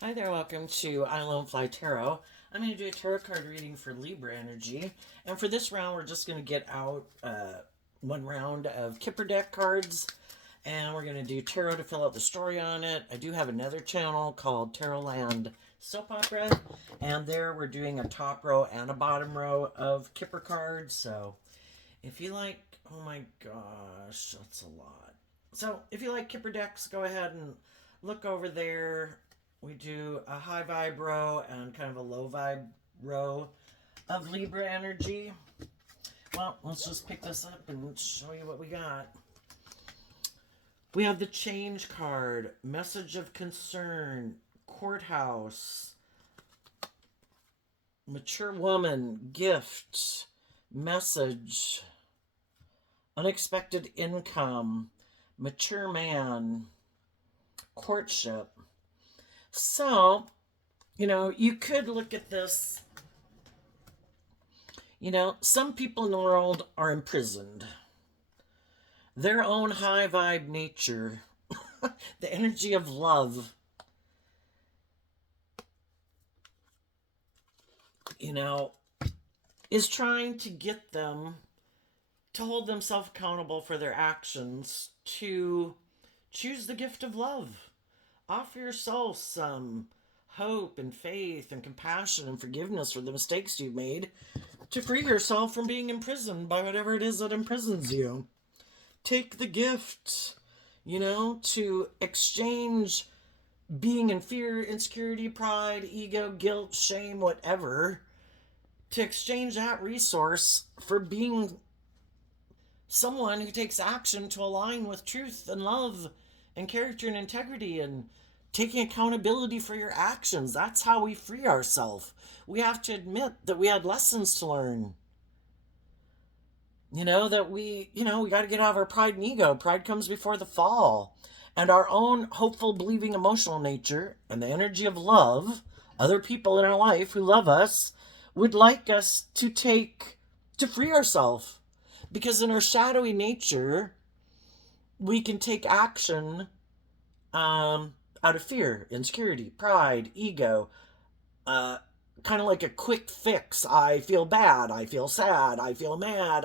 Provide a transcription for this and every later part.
Hi there, welcome to I Lone Fly Tarot. I'm going to do a tarot card reading for Libra energy. And for this round, we're just going to get out one round of Kipper deck cards. And we're going to do tarot to fill out the story on it. I do have another channel called Tarot Land Soap Opera. And there we're doing a top row and a bottom row of Kipper cards. So if you like, oh my gosh, that's a lot. So if you like Kipper decks, go ahead and look over there. We do a high vibe row and kind of a low vibe row of Libra energy. Well, let's just pick this up and show you what we got. We have the change card, message of concern, courthouse, mature woman, gift, message, unexpected income, mature man, courtship. So, you could look at this. Some people in the world are imprisoned. Their own high vibe nature, the energy of love, is trying to get them to hold themselves accountable for their actions, to choose the gift of love. Offer yourself some hope and faith and compassion and forgiveness for the mistakes you've made to free yourself from being imprisoned by whatever it is that imprisons you. Take the gift, to exchange being in fear, insecurity, pride, ego, guilt, shame, whatever, to exchange that resource for being someone who takes action to align with truth and love and character and integrity and taking accountability for your actions. That's how we free ourselves. We have to admit that we had lessons to learn. That we got to get out of our pride and ego. Pride comes before the fall. And our own hopeful, believing, emotional nature and the energy of love, other people in our life who love us, would like us to free ourselves. Because in our shadowy nature, we can take action out of fear, insecurity, pride, ego, kind of like a quick fix. I feel bad, I feel sad, I feel mad,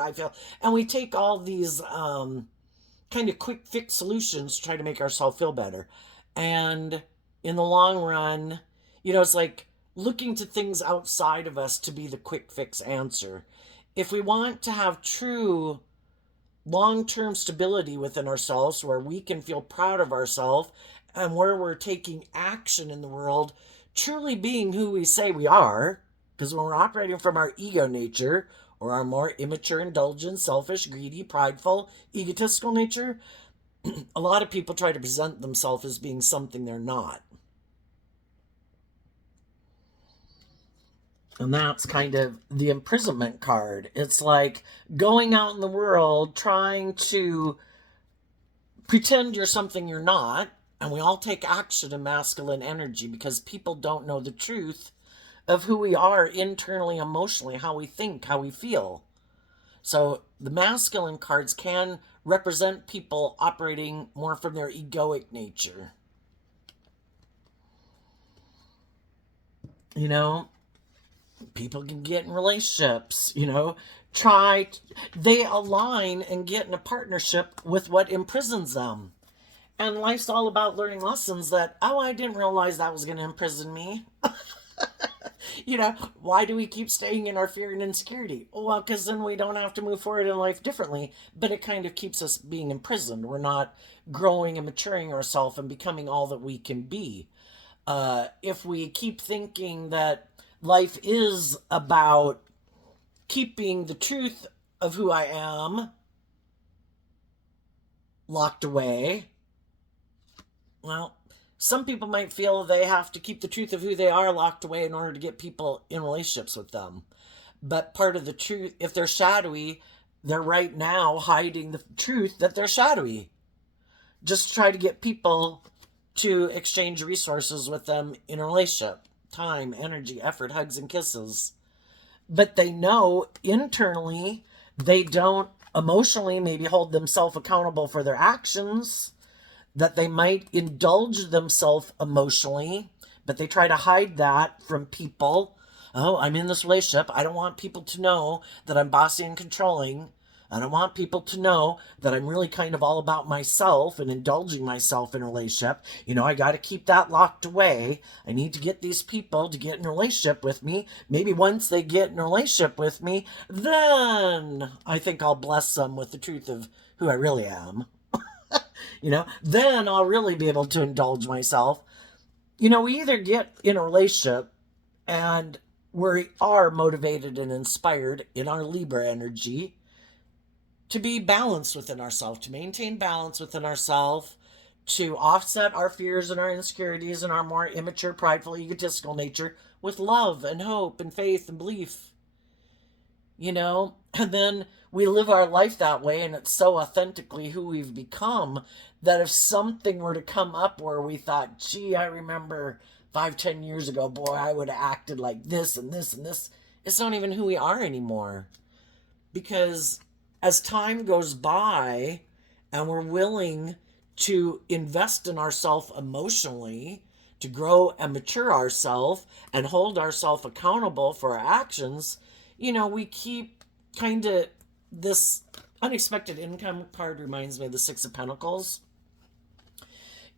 and we take all these kind of quick fix solutions to try to make ourselves feel better. And in the long run, it's like looking to things outside of us to be the quick fix answer. If we want to have true long-term stability within ourselves where we can feel proud of ourselves and where we're taking action in the world, truly being who we say we are, because when we're operating from our ego nature or our more immature, indulgent, selfish, greedy, prideful, egotistical nature, a lot of people try to present themselves as being something they're not. And that's kind of the imprisonment card. It's like going out in the world trying to pretend you're something you're not. And we all take action in masculine energy because people don't know the truth of who we are internally, emotionally, how we think, how we feel. So the masculine cards can represent people operating more from their egoic nature. People can get in relationships, they align and get in a partnership with what imprisons them. And life's all about learning lessons that, I didn't realize that was going to imprison me. Why do we keep staying in our fear and insecurity? Well, because then we don't have to move forward in life differently, but it kind of keeps us being imprisoned. We're not growing and maturing ourselves and becoming all that we can be. If we keep thinking that life is about keeping the truth of who I am locked away, well, some people might feel they have to keep the truth of who they are locked away in order to get people in relationships with them. But part of the truth, if they're shadowy, they're right now hiding the truth that they're shadowy. Just to try to get people to exchange resources with them in a relationship. Time, energy, effort, hugs, and kisses. But they know internally they don't emotionally maybe hold themselves accountable for their actions, that they might indulge themselves emotionally, but they try to hide that from people. Oh, I'm in this relationship. I don't want people to know that I'm bossy and controlling. I don't want people to know that I'm really kind of all about myself and indulging myself in a relationship. I got to keep that locked away. I need to get these people to get in a relationship with me. Maybe once they get in a relationship with me, then I think I'll bless them with the truth of who I really am. Then I'll really be able to indulge myself. We either get in a relationship and we are motivated and inspired in our Libra energy to be balanced within ourselves, to maintain balance within ourselves, to offset our fears and our insecurities and our more immature, prideful, egotistical nature with love and hope and faith and belief. And then we live our life that way, and it's so authentically who we've become that if something were to come up where we thought, gee, I remember 5, 10 years ago, boy, I would have acted like this and this and this, it's not even who we are anymore. Because as time goes by and we're willing to invest in ourselves emotionally, to grow and mature ourselves and hold ourselves accountable for our actions, we keep kind of this unexpected income card reminds me of the Six of Pentacles.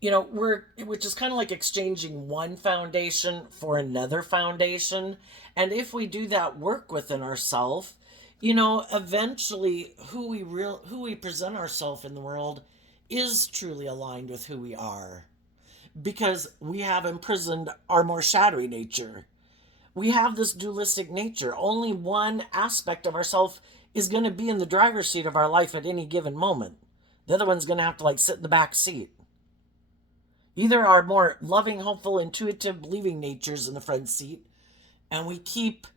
Which is kind of like exchanging one foundation for another foundation. And if we do that work within ourselves, eventually who we present ourselves in the world is truly aligned with who we are, because we have imprisoned our more shadowy nature. We have this dualistic nature. Only one aspect of ourself is going to be in the driver's seat of our life at any given moment. The other one's going to have to sit in the back seat. Either our more loving, hopeful, intuitive, believing natures in the front seat, and we keep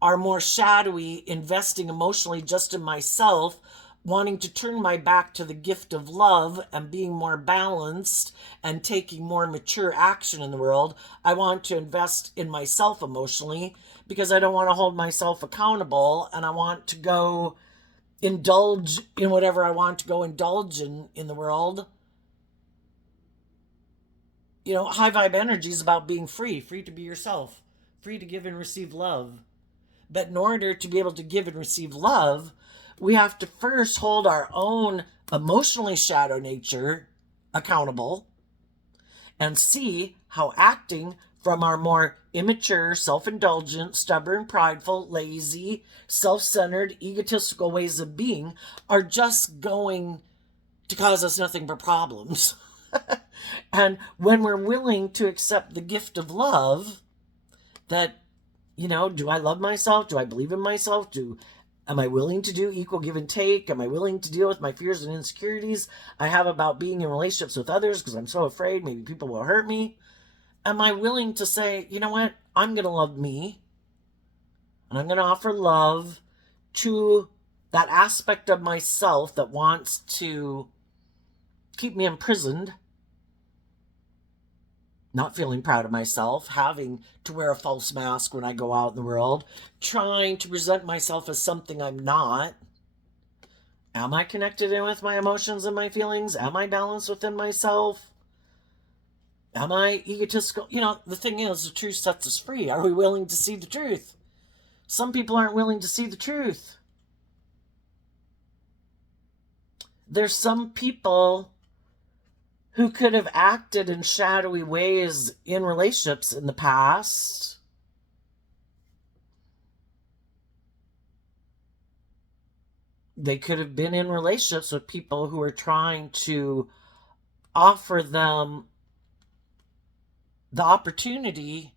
our more shadowy, investing emotionally just in myself, wanting to turn my back to the gift of love and being more balanced and taking more mature action in the world. I want to invest in myself emotionally because I don't want to hold myself accountable, and I want to go indulge in whatever I want to go indulge in the world. High vibe energy is about being free to be yourself, free to give and receive love. But in order to be able to give and receive love, we have to first hold our own emotionally shadow nature accountable and see how acting from our more immature, self-indulgent, stubborn, prideful, lazy, self-centered, egotistical ways of being are just going to cause us nothing but problems. And when we're willing to accept the gift of love, that, do I love myself? Do I believe in myself? Am I willing to do equal give and take? Am I willing to deal with my fears and insecurities I have about being in relationships with others because I'm so afraid maybe people will hurt me? Am I willing to say, you know what? I'm going to love me, and I'm going to offer love to that aspect of myself that wants to keep me imprisoned, not feeling proud of myself, having to wear a false mask when I go out in the world, trying to present myself as something I'm not. Am I connected in with my emotions and my feelings? Am I balanced within myself? Am I egotistical? The thing is, the truth sets us free. Are we willing to see the truth? Some people aren't willing to see the truth. There's some people who could have acted in shadowy ways in relationships in the past. They could have been in relationships with people who were trying to offer them the opportunity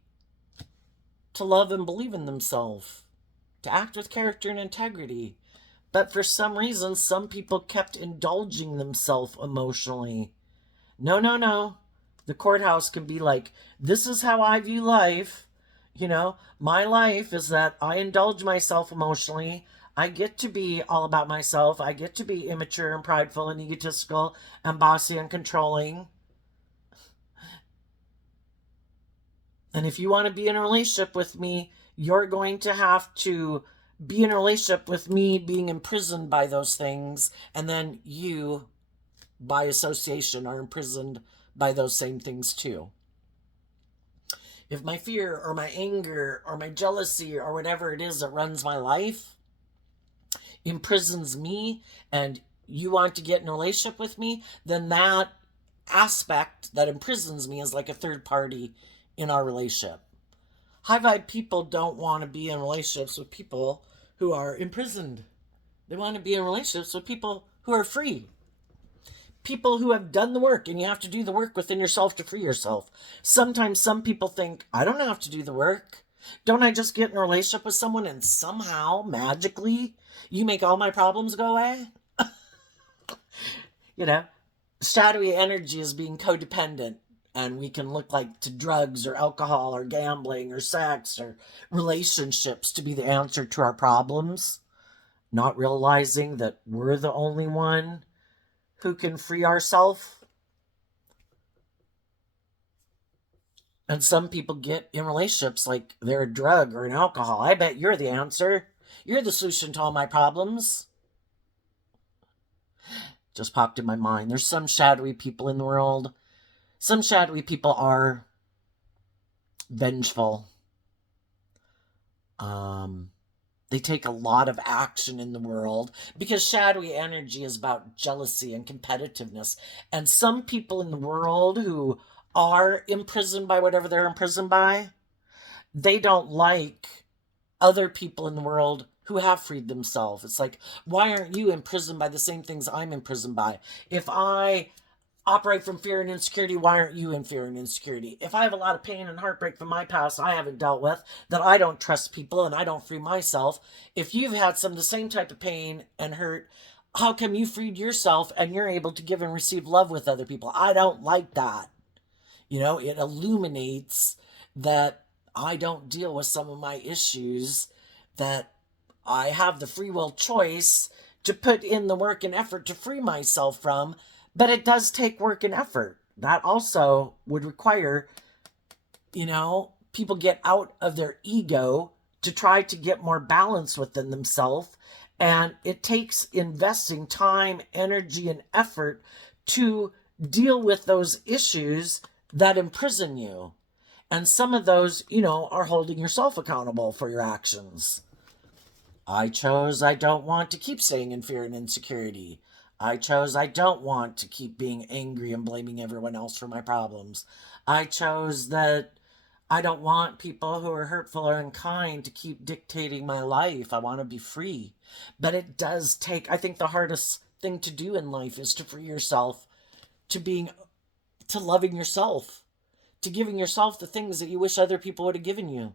to love and believe in themselves, to act with character and integrity. But for some reason, some people kept indulging themselves emotionally. No. The courthouse can be like, this is how I view life. My life is that I indulge myself emotionally. I get to be all about myself. I get to be immature and prideful and egotistical and bossy and controlling. And if you want to be in a relationship with me, you're going to have to be in a relationship with me being imprisoned by those things. And then you, by association, are imprisoned by those same things too. If my fear or my anger or my jealousy or whatever it is that runs my life imprisons me, and you want to get in a relationship with me, then that aspect that imprisons me is like a third party in our relationship. High vibe people don't want to be in relationships with people who are imprisoned. They want to be in relationships with people who are free. People who have done the work, and you have to do the work within yourself to free yourself. Sometimes some people think, I don't have to do the work. Don't I just get in a relationship with someone and somehow, magically, you make all my problems go away? You know, shadowy energy is being codependent, and we can look like to drugs or alcohol or gambling or sex or relationships to be the answer to our problems, not realizing that we're the only one who can free ourselves. And some people get in relationships like they're a drug or an alcohol. I bet you're the answer. You're the solution to all my problems. Just popped in my mind. There's some shadowy people in the world. Some shadowy people are vengeful. They take a lot of action in the world because shadowy energy is about jealousy and competitiveness. And some people in the world who are imprisoned by whatever they're imprisoned by, they don't like other people in the world who have freed themselves. It's like, why aren't you imprisoned by the same things I'm imprisoned by? If I operate from fear and insecurity, why aren't you in fear and insecurity? If I have a lot of pain and heartbreak from my past I haven't dealt with, that I don't trust people and I don't free myself, if you've had some of the same type of pain and hurt, how come you freed yourself and you're able to give and receive love with other people? I don't like that. It illuminates that I don't deal with some of my issues, that I have the free will choice to put in the work and effort to free myself from, but it does take work and effort. That also would require, people get out of their ego to try to get more balance within themselves. And it takes investing time, energy, and effort to deal with those issues that imprison you. And some of those, are holding yourself accountable for your actions. I don't want to keep staying in fear and insecurity. I don't want to keep being angry and blaming everyone else for my problems. I chose that I don't want people who are hurtful or unkind to keep dictating my life. I want to be free. But it does take, I think the hardest thing to do in life is to free yourself to loving yourself, to giving yourself the things that you wish other people would have given you.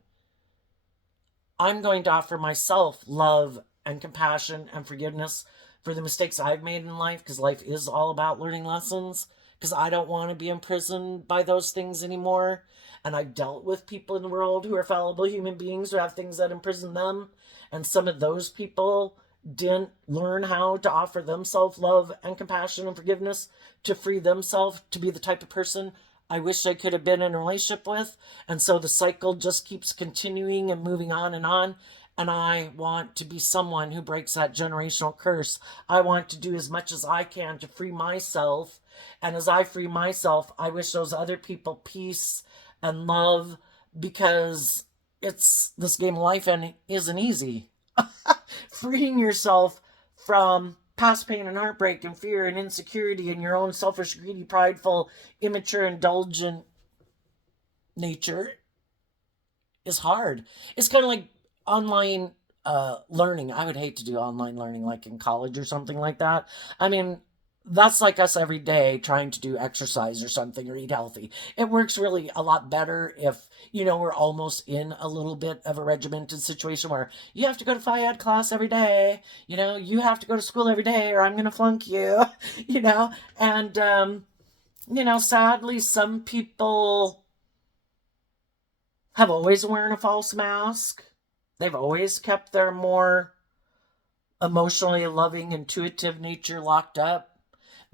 I'm going to offer myself love and compassion and forgiveness for the mistakes I've made in life, because life is all about learning lessons, because I don't want to be imprisoned by those things anymore. And I've dealt with people in the world who are fallible human beings who have things that imprison them. And some of those people didn't learn how to offer themselves love and compassion and forgiveness to free themselves to be the type of person I wish I could have been in a relationship with. And so the cycle just keeps continuing and moving on. And I want to be someone who breaks that generational curse. I want to do as much as I can to free myself. And as I free myself, I wish those other people peace and love, because this game of life and isn't easy. Freeing yourself from past pain and heartbreak and fear and insecurity and your own selfish, greedy, prideful, immature, indulgent nature is hard. It's kind of like online learning. I would hate to do online learning like in college or something like that. I mean, that's like us every day trying to do exercise or something or eat healthy. It works really a lot better if, we're almost in a little bit of a regimented situation where you have to go to FIAD class every day, you have to go to school every day or I'm going to flunk you, and, sadly, some people have always worn a false mask. They've always kept their more emotionally loving, intuitive nature locked up.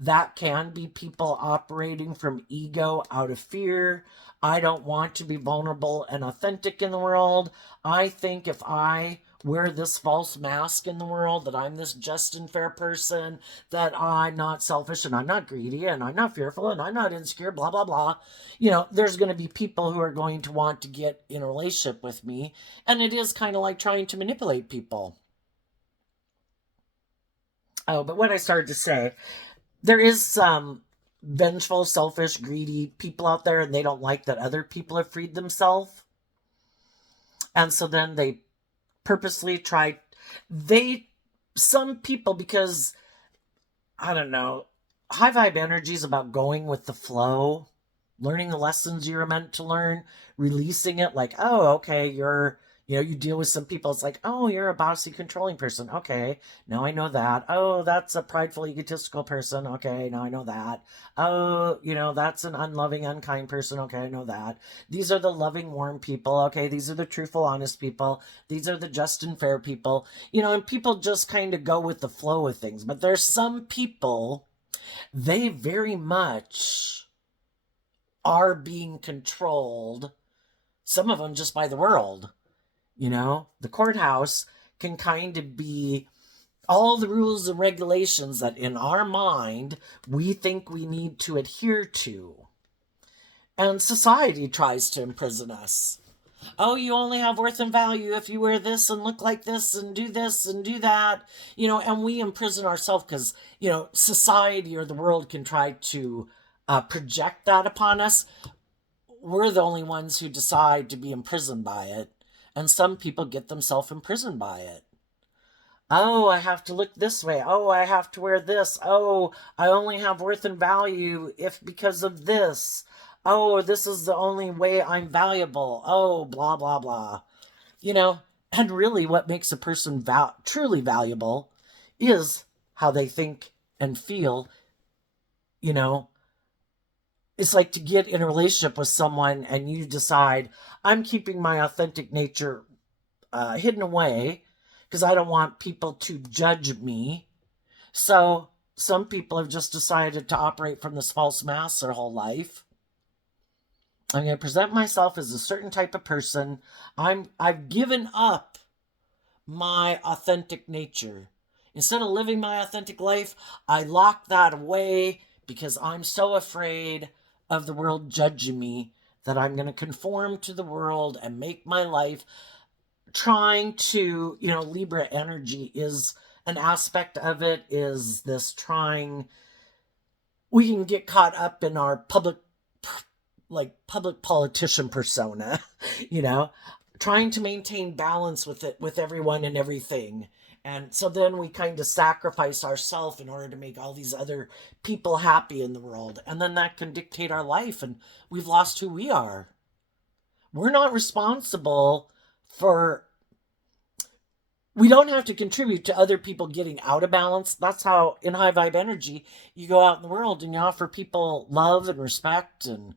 that can be people operating from ego out of fear. I don't want to be vulnerable and authentic in the world. I think if I wear this false mask in the world, that I'm this just and fair person, that I'm not selfish and I'm not greedy and I'm not fearful and I'm not insecure, blah, blah, blah. There's going to be people who are going to want to get in a relationship with me. And it is kind of like trying to manipulate people. Oh, but what I started to say, there is some vengeful, selfish, greedy people out there, and they don't like that other people have freed themselves. And so then they purposely try, some people, because, I don't know, high vibe energy is about going with the flow, learning the lessons you're meant to learn, releasing it like, oh, okay, you deal with some people. It's like, oh, you're a bossy, controlling person. Okay, now I know that. Oh, that's a prideful, egotistical person. Okay, now I know that. Oh, that's an unloving, unkind person. Okay, I know that. These are the loving, warm people. Okay, these are the truthful, honest people. These are the just and fair people. And people just kind of go with the flow of things. But there's some people, they very much are being controlled, some of them just by the world. The courthouse can kind of be all the rules and regulations that in our mind we think we need to adhere to. And society tries to imprison us. Oh, you only have worth and value if you wear this and look like this and do that, and we imprison ourselves because, society or the world can try to project that upon us. We're the only ones who decide to be imprisoned by it. And some people get themselves imprisoned by it. Oh, I have to look this way. Oh, I have to wear this. Oh, I only have worth and value because of this. Oh, this is the only way I'm valuable. Oh, blah, blah, blah. And really what makes a person truly valuable is how they think and feel. It's like to get in a relationship with someone and you decide, I'm keeping my authentic nature hidden away because I don't want people to judge me. So some people have just decided to operate from this false mask their whole life. I'm going to present myself as a certain type of person. I've given up my authentic nature. Instead of living my authentic life, I lock that away because I'm so afraid of the world judging me that I'm going to conform to the world and make my life trying to, Libra energy is an aspect of it, is this trying, we can get caught up in our public politician persona, trying to maintain balance with everyone and everything. And so then we kind of sacrifice ourselves in order to make all these other people happy in the world. And then that can dictate our life, and we've lost who we are. We're not responsible we don't have to contribute to other people getting out of balance. That's how, in high vibe energy, you go out in the world and you offer people love and respect and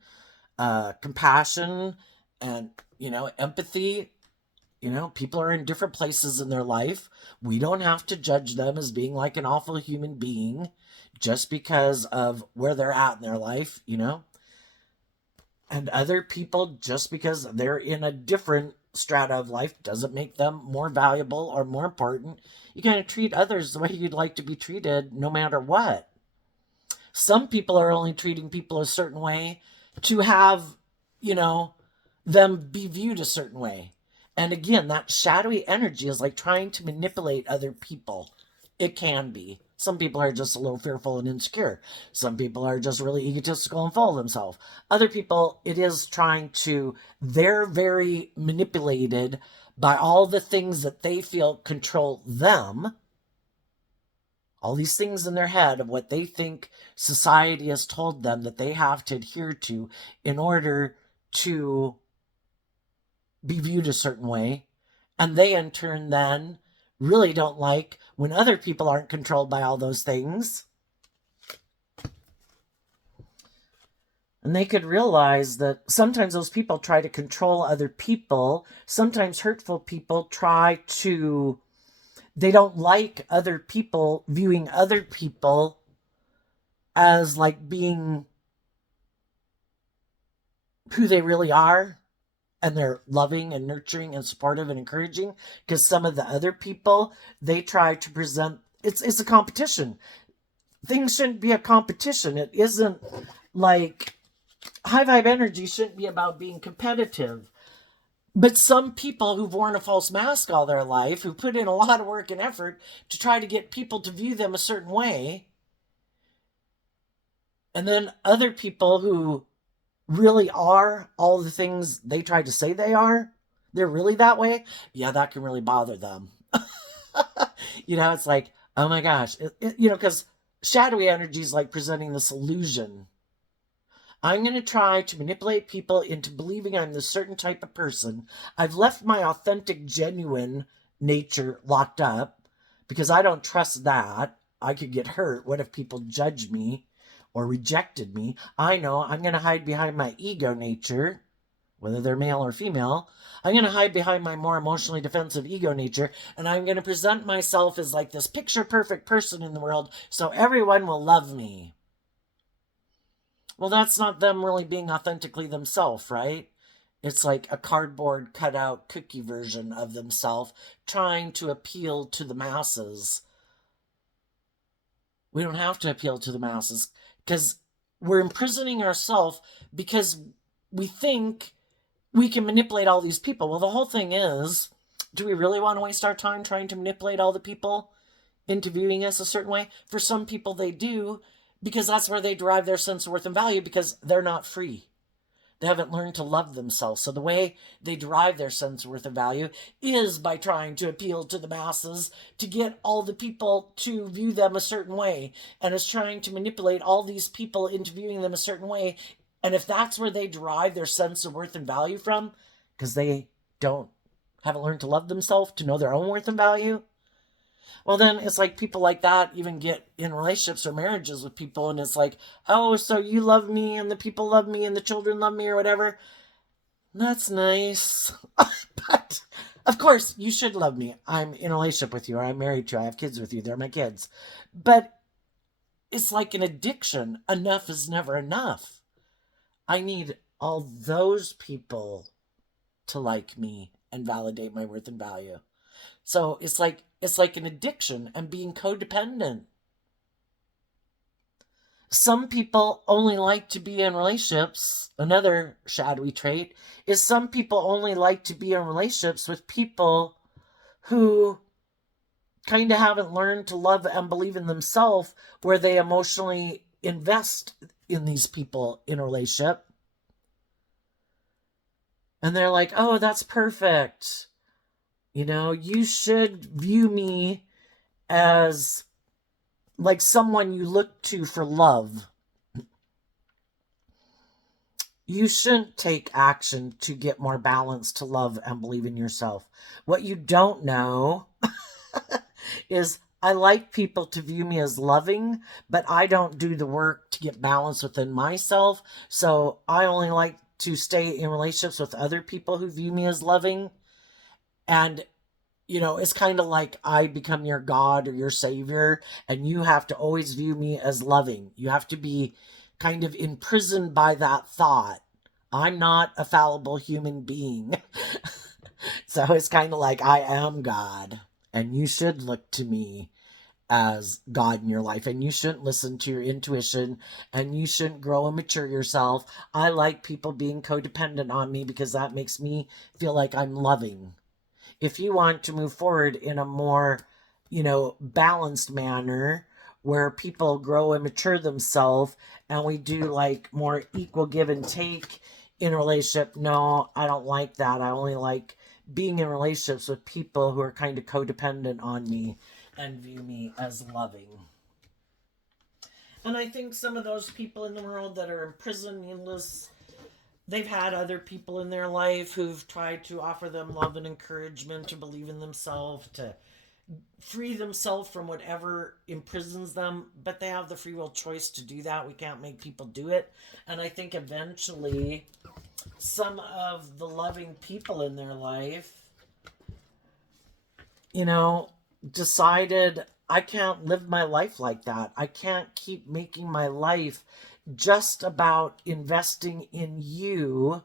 compassion and, empathy. People are in different places in their life. We don't have to judge them as being like an awful human being just because of where they're at in their life, And other people, just because they're in a different strata of life, doesn't make them more valuable or more important. You kind of treat others the way you'd like to be treated no matter what. Some people are only treating people a certain way to have, them be viewed a certain way. And again, that shadowy energy is like trying to manipulate other people. It can be. Some people are just a little fearful and insecure. Some people are just really egotistical and full of themselves. Other people, it is they're very manipulated by all the things that they feel control them. All these things in their head of what they think society has told them that they have to adhere to in order to be viewed a certain way. And they in turn then really don't like when other people aren't controlled by all those things. And they could realize that sometimes those people try to control other people. Sometimes hurtful people they don't like other people viewing other people as like being who they really are, and they're loving and nurturing and supportive and encouraging, because some of the other people, they try to present it's a competition. Things shouldn't be a competition. It isn't like high vibe energy shouldn't be about being competitive. But some people who've worn a false mask all their life, who put in a lot of work and effort to try to get people to view them a certain way, and then other people who really are all the things they try to say they are, they're really that way, yeah, that can really bother them. It's like, oh my gosh, because shadowy energy is like presenting this illusion. I'm going to try to manipulate people into believing I'm this certain type of person. I've left my authentic, genuine nature locked up because I don't trust that. I could get hurt. What if people judge me or rejected me? I know I'm going to hide behind my ego nature, whether they're male or female. I'm going to hide behind my more emotionally defensive ego nature, and I'm going to present myself as like this picture perfect person in the world so everyone will love me. Well, that's not them really being authentically themselves, right? It's like a cardboard cutout cookie version of themselves trying to appeal to the masses. We don't have to appeal to the masses because we're imprisoning ourselves because we think we can manipulate all these people. Well, the whole thing is, do we really want to waste our time trying to manipulate all the people into viewing us a certain way? For some people, they do, because that's where they derive their sense of worth and value, because they're not free. They haven't learned to love themselves. So the way they derive their sense of worth and value is by trying to appeal to the masses to get all the people to view them a certain way. And is trying to manipulate all these people into viewing them a certain way. And if that's where they derive their sense of worth and value from, because they haven't learned to love themselves, to know their own worth and value, well, then it's like people like that even get in relationships or marriages with people, and it's like, oh, so you love me, and the people love me, and the children love me, or whatever. That's nice. But, of course, you should love me. I'm in a relationship with you, or I'm married to you, I have kids with you, they're my kids. But it's like an addiction. Enough is never enough. I need all those people to like me and validate my worth and value. So it's like an addiction and being codependent. Some people only like to be in relationships. Another shadowy trait is some people only like to be in relationships with people who kind of haven't learned to love and believe in themselves, where they emotionally invest in these people in a relationship. And they're like, oh, that's perfect. You should view me as like someone you look to for love. You shouldn't take action to get more balance, to love and believe in yourself. What you don't know is I like people to view me as loving, but I don't do the work to get balance within myself. So I only like to stay in relationships with other people who view me as loving. And it's kind of like I become your God or your savior, and you have to always view me as loving. You have to be kind of imprisoned by that thought. I'm not a fallible human being. So it's kind of like I am God, and you should look to me as God in your life, and you shouldn't listen to your intuition, and you shouldn't grow and mature yourself. I like people being codependent on me because that makes me feel like I'm loving. If you want to move forward in a more, balanced manner where people grow and mature themselves and we do like more equal give and take in a relationship, no, I don't like that. I only like being in relationships with people who are kind of codependent on me and view me as loving. And I think some of those people in the world that are imprisoned in this, they've had other people in their life who've tried to offer them love and encouragement to believe in themselves, to free themselves from whatever imprisons them, but they have the free will choice to do that. We can't make people do it. And I think eventually some of the loving people in their life, decided I can't live my life like that. I can't keep making my life just about investing in you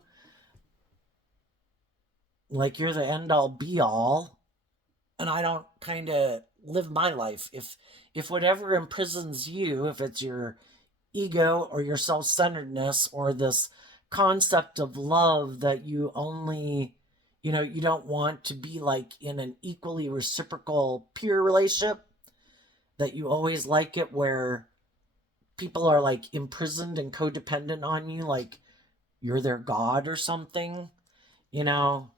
like you're the end all be all, and I don't kind of live my life. If whatever imprisons you, if it's your ego or your self-centeredness or this concept of love that you only, you don't want to be like in an equally reciprocal peer relationship, that you always like it where people are like imprisoned and codependent on you, like you're their god or something. you know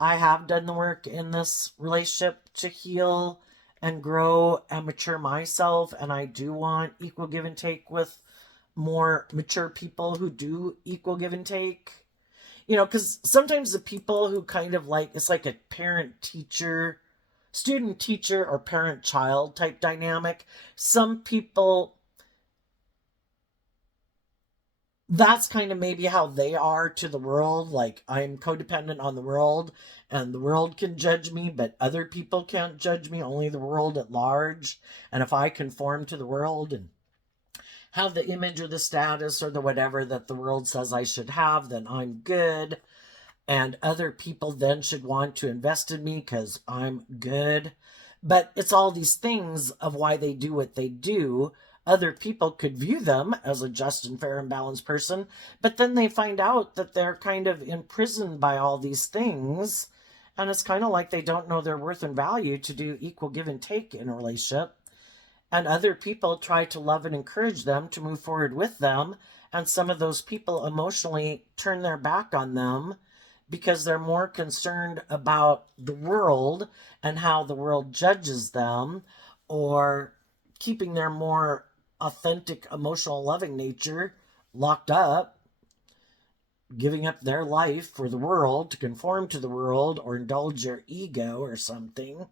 I have done the work in this relationship to heal and grow and mature myself, and I do want equal give and take with more mature people who do equal give and take. Because sometimes the people who kind of like, it's like a parent teacher, student teacher, or parent child type dynamic. Some people, that's kind of maybe how they are to the world. Like, I'm codependent on the world, and the world can judge me, but other people can't judge me, only the world at large. And if I conform to the world and have the image or the status or the whatever that the world says I should have, then I'm good. And other people then should want to invest in me because I'm good. But it's all these things of why they do what they do. Other people could view them as a just and fair and balanced person, but then they find out that they're kind of imprisoned by all these things. And it's kind of like they don't know their worth and value to do equal give and take in a relationship. And other people try to love and encourage them to move forward with them. And some of those people emotionally turn their back on them because they're more concerned about the world and how the world judges them, or keeping their more authentic, emotional, loving nature locked up, giving up their life for the world to conform to the world or indulge their ego or something.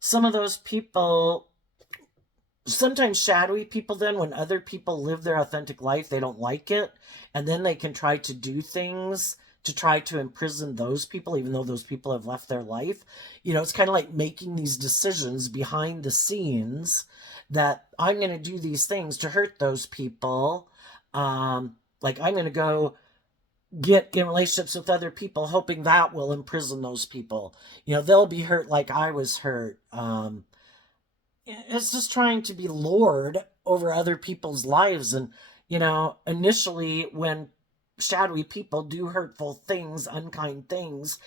Some of those people, sometimes shadowy people, then when other people live their authentic life, they don't like it, and then they can try to do things to try to imprison those people, even though those people have left their life. It's kind of like making these decisions behind the scenes that I'm going to do these things to hurt those people. Like, I'm going to go get in relationships with other people hoping that will imprison those people. They'll be hurt like I was hurt. It's just trying to be lord over other people's lives. And initially, when shadowy people do hurtful things, unkind things,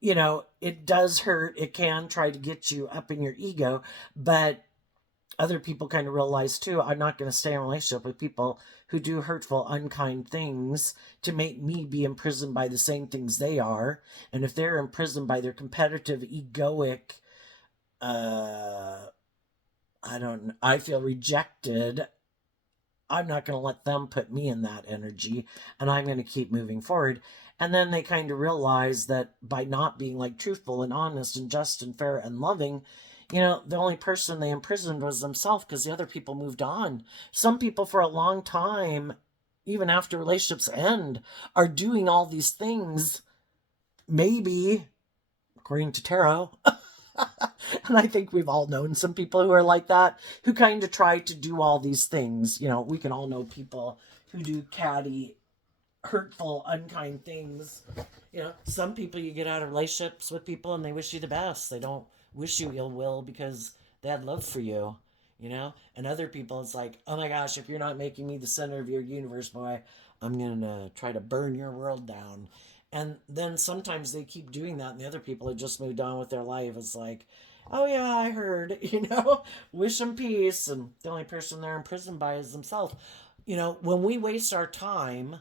it does hurt. It can try to get you up in your ego, but other people kind of realize too, I'm not going to stay in a relationship with people who do hurtful, unkind things to make me be imprisoned by the same things they are. And if they're imprisoned by their competitive, egoic, I feel rejected, I'm not going to let them put me in that energy, and I'm going to keep moving forward. And then they kind of realize that by not being like truthful and honest and just and fair and loving, the only person they imprisoned was themselves, because the other people moved on. Some people for a long time, even after relationships end, are doing all these things, maybe, according to tarot. And I think we've all known some people who are like that, who kind of try to do all these things. We can all know people who do catty, hurtful, unkind things. Some people, you get out of relationships with people and they wish you the best. They don't wish you ill will because they had love for you. And other people, it's like, oh my gosh, if you're not making me the center of your universe, boy, I'm going to try to burn your world down. And then sometimes they keep doing that, and the other people have just moved on with their life. It's like, oh yeah, I heard, wish them peace. And the only person they're imprisoned by is themselves. When we waste our time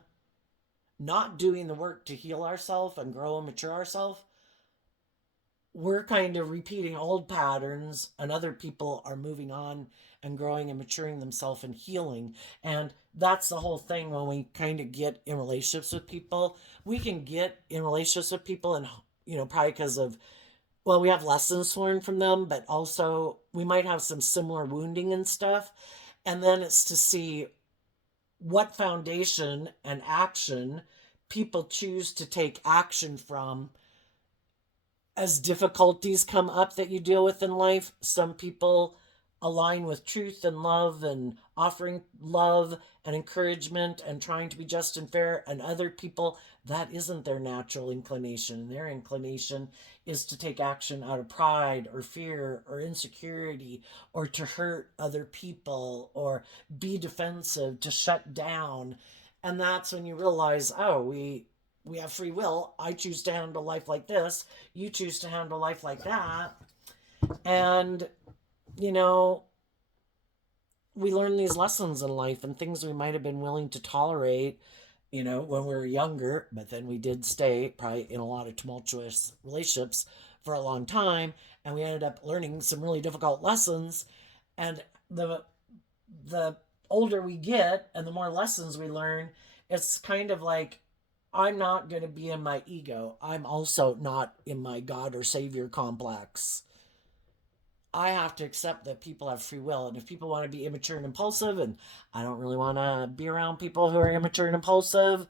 not doing the work to heal ourselves and grow and mature ourselves, we're kind of repeating old patterns, and other people are moving on and growing and maturing themselves and healing. And that's the whole thing. When we kind of get in relationships with people, we can get in relationships with people, and probably because of, well, we have lessons learned from them, but also we might have some similar wounding and stuff. And then it's to see what foundation and action people choose to take action from as difficulties come up that you deal with in life, some people align with truth and love and offering love and encouragement and trying to be just and fair, and other people, that isn't their natural inclination. Their inclination is to take action out of pride or fear or insecurity, or to hurt other people, or be defensive, to shut down. And that's when you realize, oh, we have free will. I choose to handle life like this. You choose to handle life like that. And, you know, we learn these lessons in life and things we might have been willing to tolerate, when we were younger, but then we did stay probably in a lot of tumultuous relationships for a long time. And we ended up learning some really difficult lessons. And the older we get and the more lessons we learn, it's kind of like, I'm not going to be in my ego. I'm also not in my God or Savior complex. I have to accept that people have free will. And if people want to be immature and impulsive, and I don't really want to be around people who are immature and impulsive,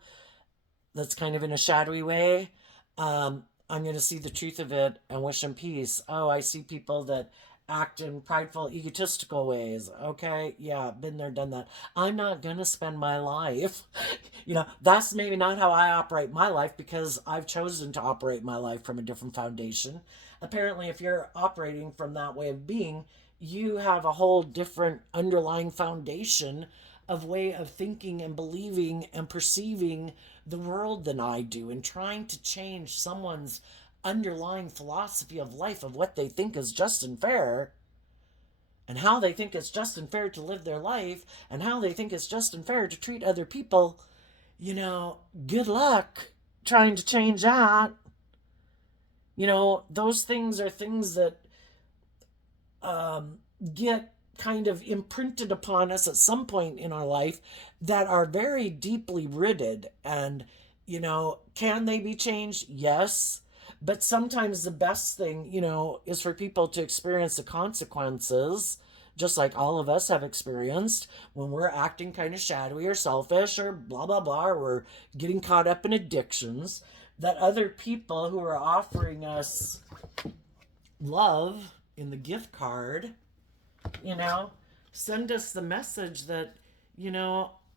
that's kind of in a shadowy way, I'm going to see the truth of it and wish them peace. Oh, I see people that act in prideful, egotistical ways. Okay, yeah, been there, done that. I'm not going to spend my life. That's maybe not how I operate my life, because I've chosen to operate my life from a different foundation. Apparently, if you're operating from that way of being, you have a whole different underlying foundation of way of thinking and believing and perceiving the world than I do, and trying to change someone's underlying philosophy of life, of what they think is just and fair, and how they think it's just and fair to live their life, and how they think it's just and fair to treat other people. Good luck trying to change that. Those things are things that get kind of imprinted upon us at some point in our life, that are very deeply rooted. And, can they be changed? Yes. But sometimes the best thing, is for people to experience the consequences, just like all of us have experienced, when we're acting kind of shadowy or selfish or blah, blah, blah, or we're getting caught up in addictions, that other people who are offering us love in the gift card, you know, send us the message that,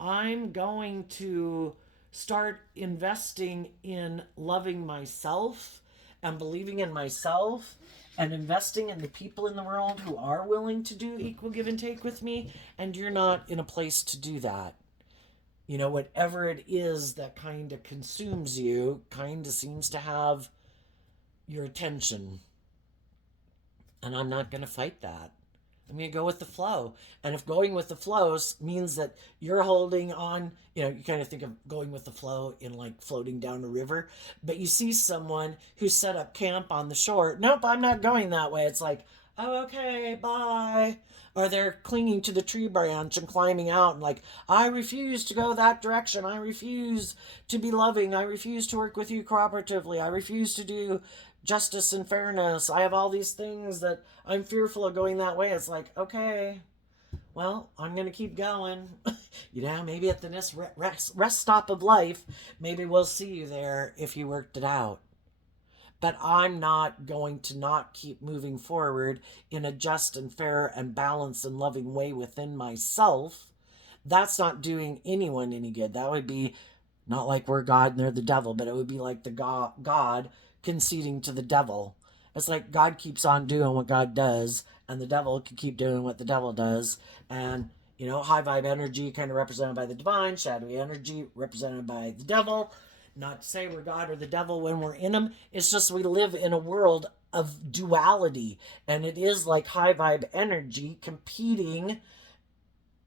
I'm going to start investing in loving myself and believing in myself, and investing in the people in the world who are willing to do equal give and take with me. And you're not in a place to do that. Whatever it is that kind of consumes you kind of seems to have your attention. And I'm not going to fight that. I'm going to go with the flow. And if going with the flow means that you're holding on, you kind of think of going with the flow in like floating down a river, but you see someone who set up camp on the shore. Nope, I'm not going that way. It's like, oh, okay, bye. Or they're clinging to the tree branch and climbing out and like, I refuse to go that direction. I refuse to be loving. I refuse to work with you cooperatively. I refuse to do justice and fairness. I have all these things that I'm fearful of going that way. It's like, okay, well, I'm going to keep going. Maybe at the next rest stop of life, maybe we'll see you there if you worked it out. But I'm not going to not keep moving forward in a just and fair and balanced and loving way within myself. That's not doing anyone any good. That would be not like we're God and they're the devil, but it would be like the God conceding to the devil. It's like God keeps on doing what God does, and the devil can keep doing what the devil does. And, high vibe energy kind of represented by the divine, shadowy energy represented by the devil. Not to say we're God or the devil when we're in them. It's just we live in a world of duality. And it is like high vibe energy competing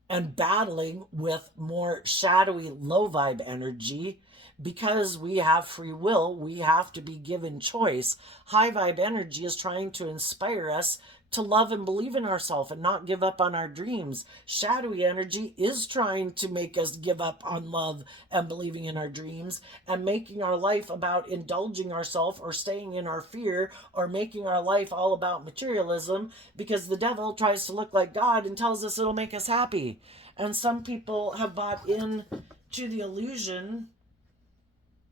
and battling with more shadowy, low vibe energy. Because we have free will, we have to be given choice. High vibe energy is trying to inspire us to love and believe in ourselves and not give up on our dreams. Shadowy energy is trying to make us give up on love and believing in our dreams, and making our life about indulging ourselves or staying in our fear, or making our life all about materialism, because the devil tries to look like God and tells us it'll make us happy. And some people have bought in to the illusion.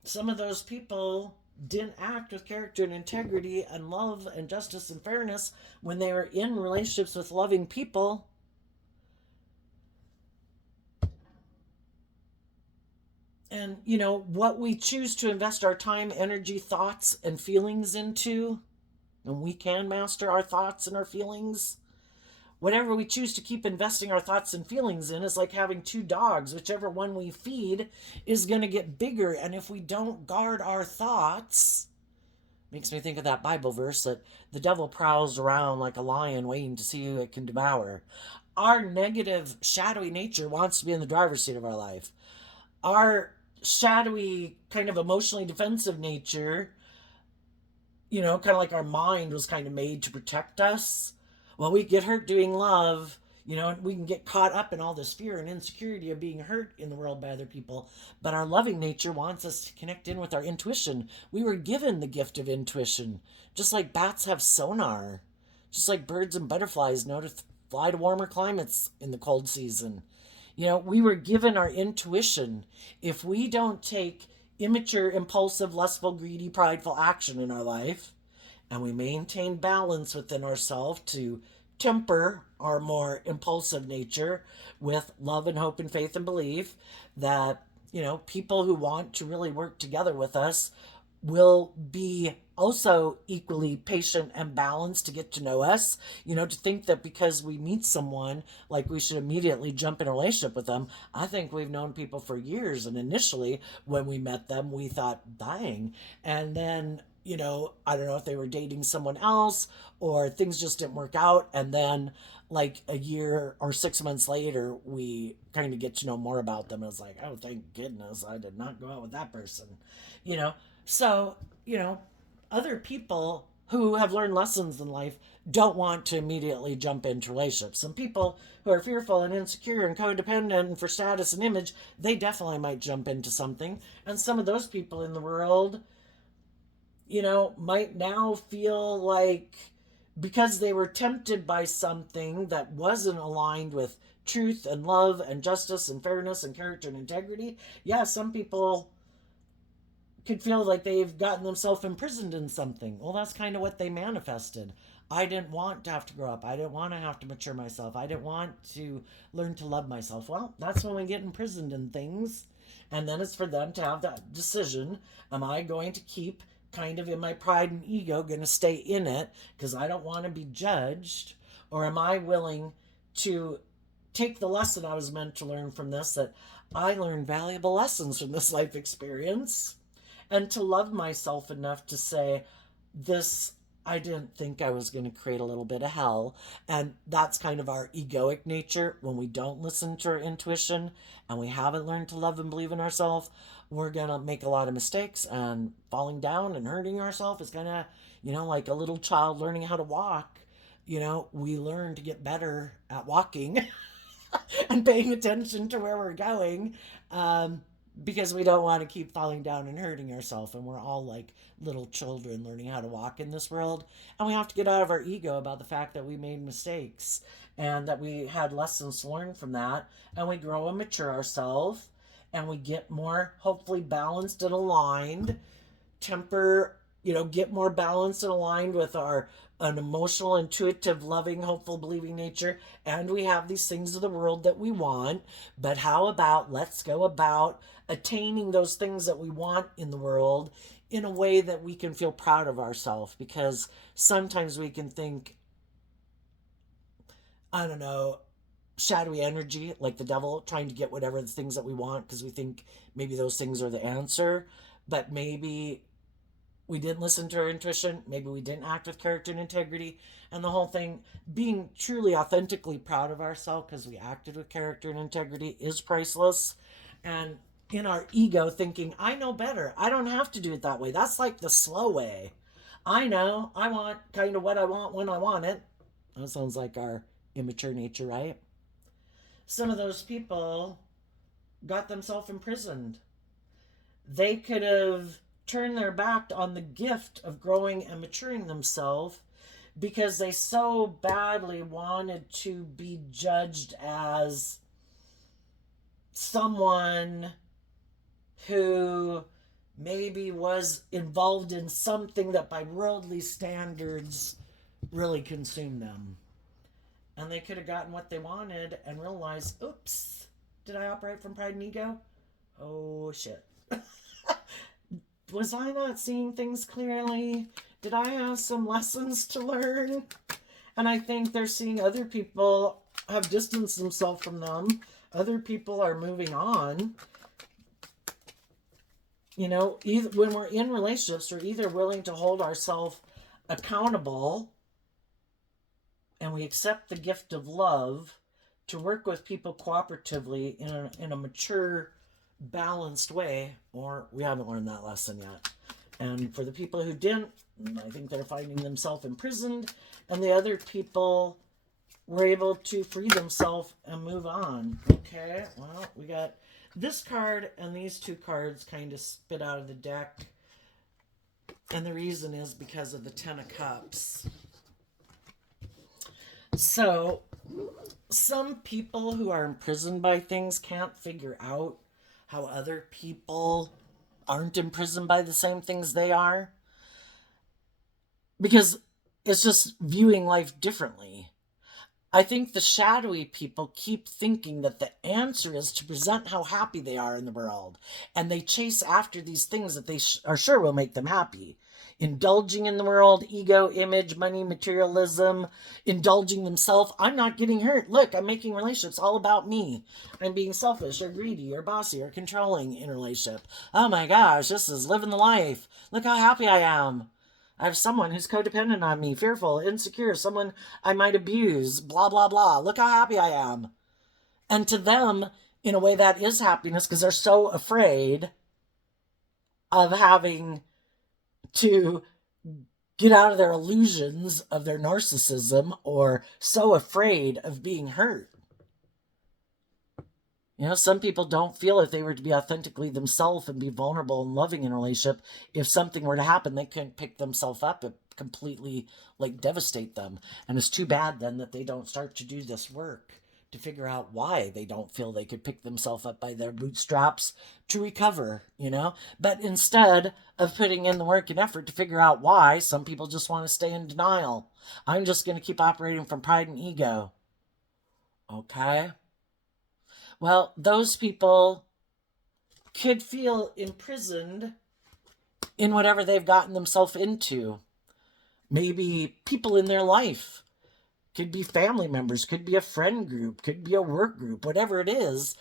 Some of those people didn't act with character and integrity and love and justice and fairness when they were in relationships with loving people. And, what we choose to invest our time, energy, thoughts, and feelings into, and we can master our thoughts and our feelings. Whatever we choose to keep investing our thoughts and feelings in is like having two dogs. Whichever one we feed is going to get bigger. And if we don't guard our thoughts, makes me think of that Bible verse that the devil prowls around like a lion waiting to see who it can devour. Our negative, shadowy nature wants to be in the driver's seat of our life. Our shadowy, kind of emotionally defensive nature, kind of like our mind was kind of made to protect us. Well, we get hurt doing love, we can get caught up in all this fear and insecurity of being hurt in the world by other people. But our loving nature wants us to connect in with our intuition. We were given the gift of intuition, just like bats have sonar, just like birds and butterflies know to fly to warmer climates in the cold season. We were given our intuition. If we don't take immature, impulsive, lustful, greedy, prideful action in our life, and we maintain balance within ourselves to temper our more impulsive nature with love and hope and faith and belief, that people who want to really work together with us will be also equally patient and balanced to get to know us. To think that because we meet someone, like we should immediately jump in a relationship with them. I think we've known people for years, and initially when we met them, we thought, dang. And then, I don't know if they were dating someone else or things just didn't work out. And then, like a year or 6 months later, we kind of get to know more about them. It's like, oh, thank goodness I did not go out with that person, you know? So, other people who have learned lessons in life don't want to immediately jump into relationships. Some people who are fearful and insecure and codependent and for status and image, they definitely might jump into something. And some of those people in the world, might now feel like because they were tempted by something that wasn't aligned with truth and love and justice and fairness and character and integrity, yeah, some people could feel like they've gotten themselves imprisoned in something. Well, that's kind of what they manifested. I didn't want to have to grow up. I didn't want to have to mature myself. I didn't want to learn to love myself. Well, that's when we get imprisoned in things. And then it's for them to have that decision. Am I going to keep kind of in my pride and ego, going to stay in it because I don't want to be judged? Or am I willing to take the lesson I was meant to learn from this, that I learned valuable lessons from this life experience, and to love myself enough to say, this, I didn't think I was going to create a little bit of hell. And that's kind of our egoic nature. When we don't listen to our intuition and we haven't learned to love and believe in ourselves, we're going to make a lot of mistakes, and falling down and hurting ourselves is going to, like a little child learning how to walk. We learn to get better at walking and paying attention to where we're going. Because we don't want to keep falling down and hurting ourselves. And we're all like little children learning how to walk in this world. And we have to get out of our ego about the fact that we made mistakes and that we had lessons to learn from that. And we grow and mature ourselves, and we get more, hopefully, balanced and aligned, get more balanced and aligned with an emotional, intuitive, loving, hopeful, believing nature. And we have these things of the world that we want. But how about let's go about attaining those things that we want in the world in a way that we can feel proud of ourselves? Because sometimes we can think, I don't know, shadowy energy, like the devil trying to get whatever the things that we want because we think maybe those things are the answer. But maybe we didn't listen to our intuition. Maybe we didn't act with character and integrity. And the whole thing, being truly authentically proud of ourselves because we acted with character and integrity, is priceless. And in our ego thinking, I know better, I don't have to do it that way, that's like the slow way. I know, I want kind of what I want when I want it. That sounds like our immature nature, right? Some of those people got themselves imprisoned. They could have turned their back on the gift of growing and maturing themselves because they so badly wanted to be judged as someone who maybe was involved in something that by worldly standards really consumed them. And they could have gotten what they wanted and realized, oops, did I operate from pride and ego? Oh, shit. Was I not seeing things clearly? Did I have some lessons to learn? And I think they're seeing other people have distanced themselves from them. Other people are moving on. You know, either when we're in relationships, we're either willing to hold ourselves accountable and we accept the gift of love to work with people cooperatively in a mature, balanced way, or we haven't learned that lesson yet. And for the people who didn't, I think they're finding themselves imprisoned, and the other people were able to free themselves and move on. Okay, well, we got this card and these two cards kind of spit out of the deck. And the reason is because of the Ten of Cups. So, some people who are imprisoned by things can't figure out how other people aren't imprisoned by the same things they are. Because it's just viewing life differently. I think the shadowy people keep thinking that the answer is to present how happy they are in the world. And they chase after these things that they are sure will make them happy. Indulging in the world, ego, image, money, materialism, indulging themselves. I'm not getting hurt. Look, I'm making relationships all about me. I'm being selfish or greedy or bossy or controlling in a relationship. Oh my gosh, this is living the life. Look how happy I am. I have someone who's codependent on me, fearful, insecure, someone I might abuse, blah, blah, blah. Look how happy I am. And to them, in a way, that is happiness because they're so afraid of having to get out of their illusions of their narcissism or so afraid of being hurt. You know, some people don't feel if they were to be authentically themselves and be vulnerable and loving in a relationship, if something were to happen, they couldn't pick themselves up and completely devastate them. And it's too bad then that they don't start to do this work to figure out why they don't feel they could pick themselves up by their bootstraps to recover, you know? But instead of putting in the work and effort to figure out why, some people just want to stay in denial. I'm just going to keep operating from pride and ego. Okay? Well, those people could feel imprisoned in whatever they've gotten themselves into. Maybe people in their life. Could be family members, could be a friend group, could be a work group, whatever it is.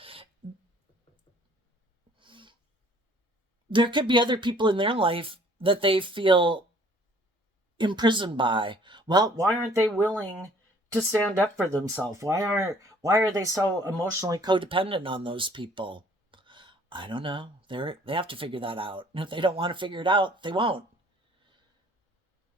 There could be other people in their life that they feel imprisoned by. Well, why aren't they willing to stand up for themselves? Why are they so emotionally codependent on those people? I don't know. They have to figure that out. And if they don't want to figure it out, they won't.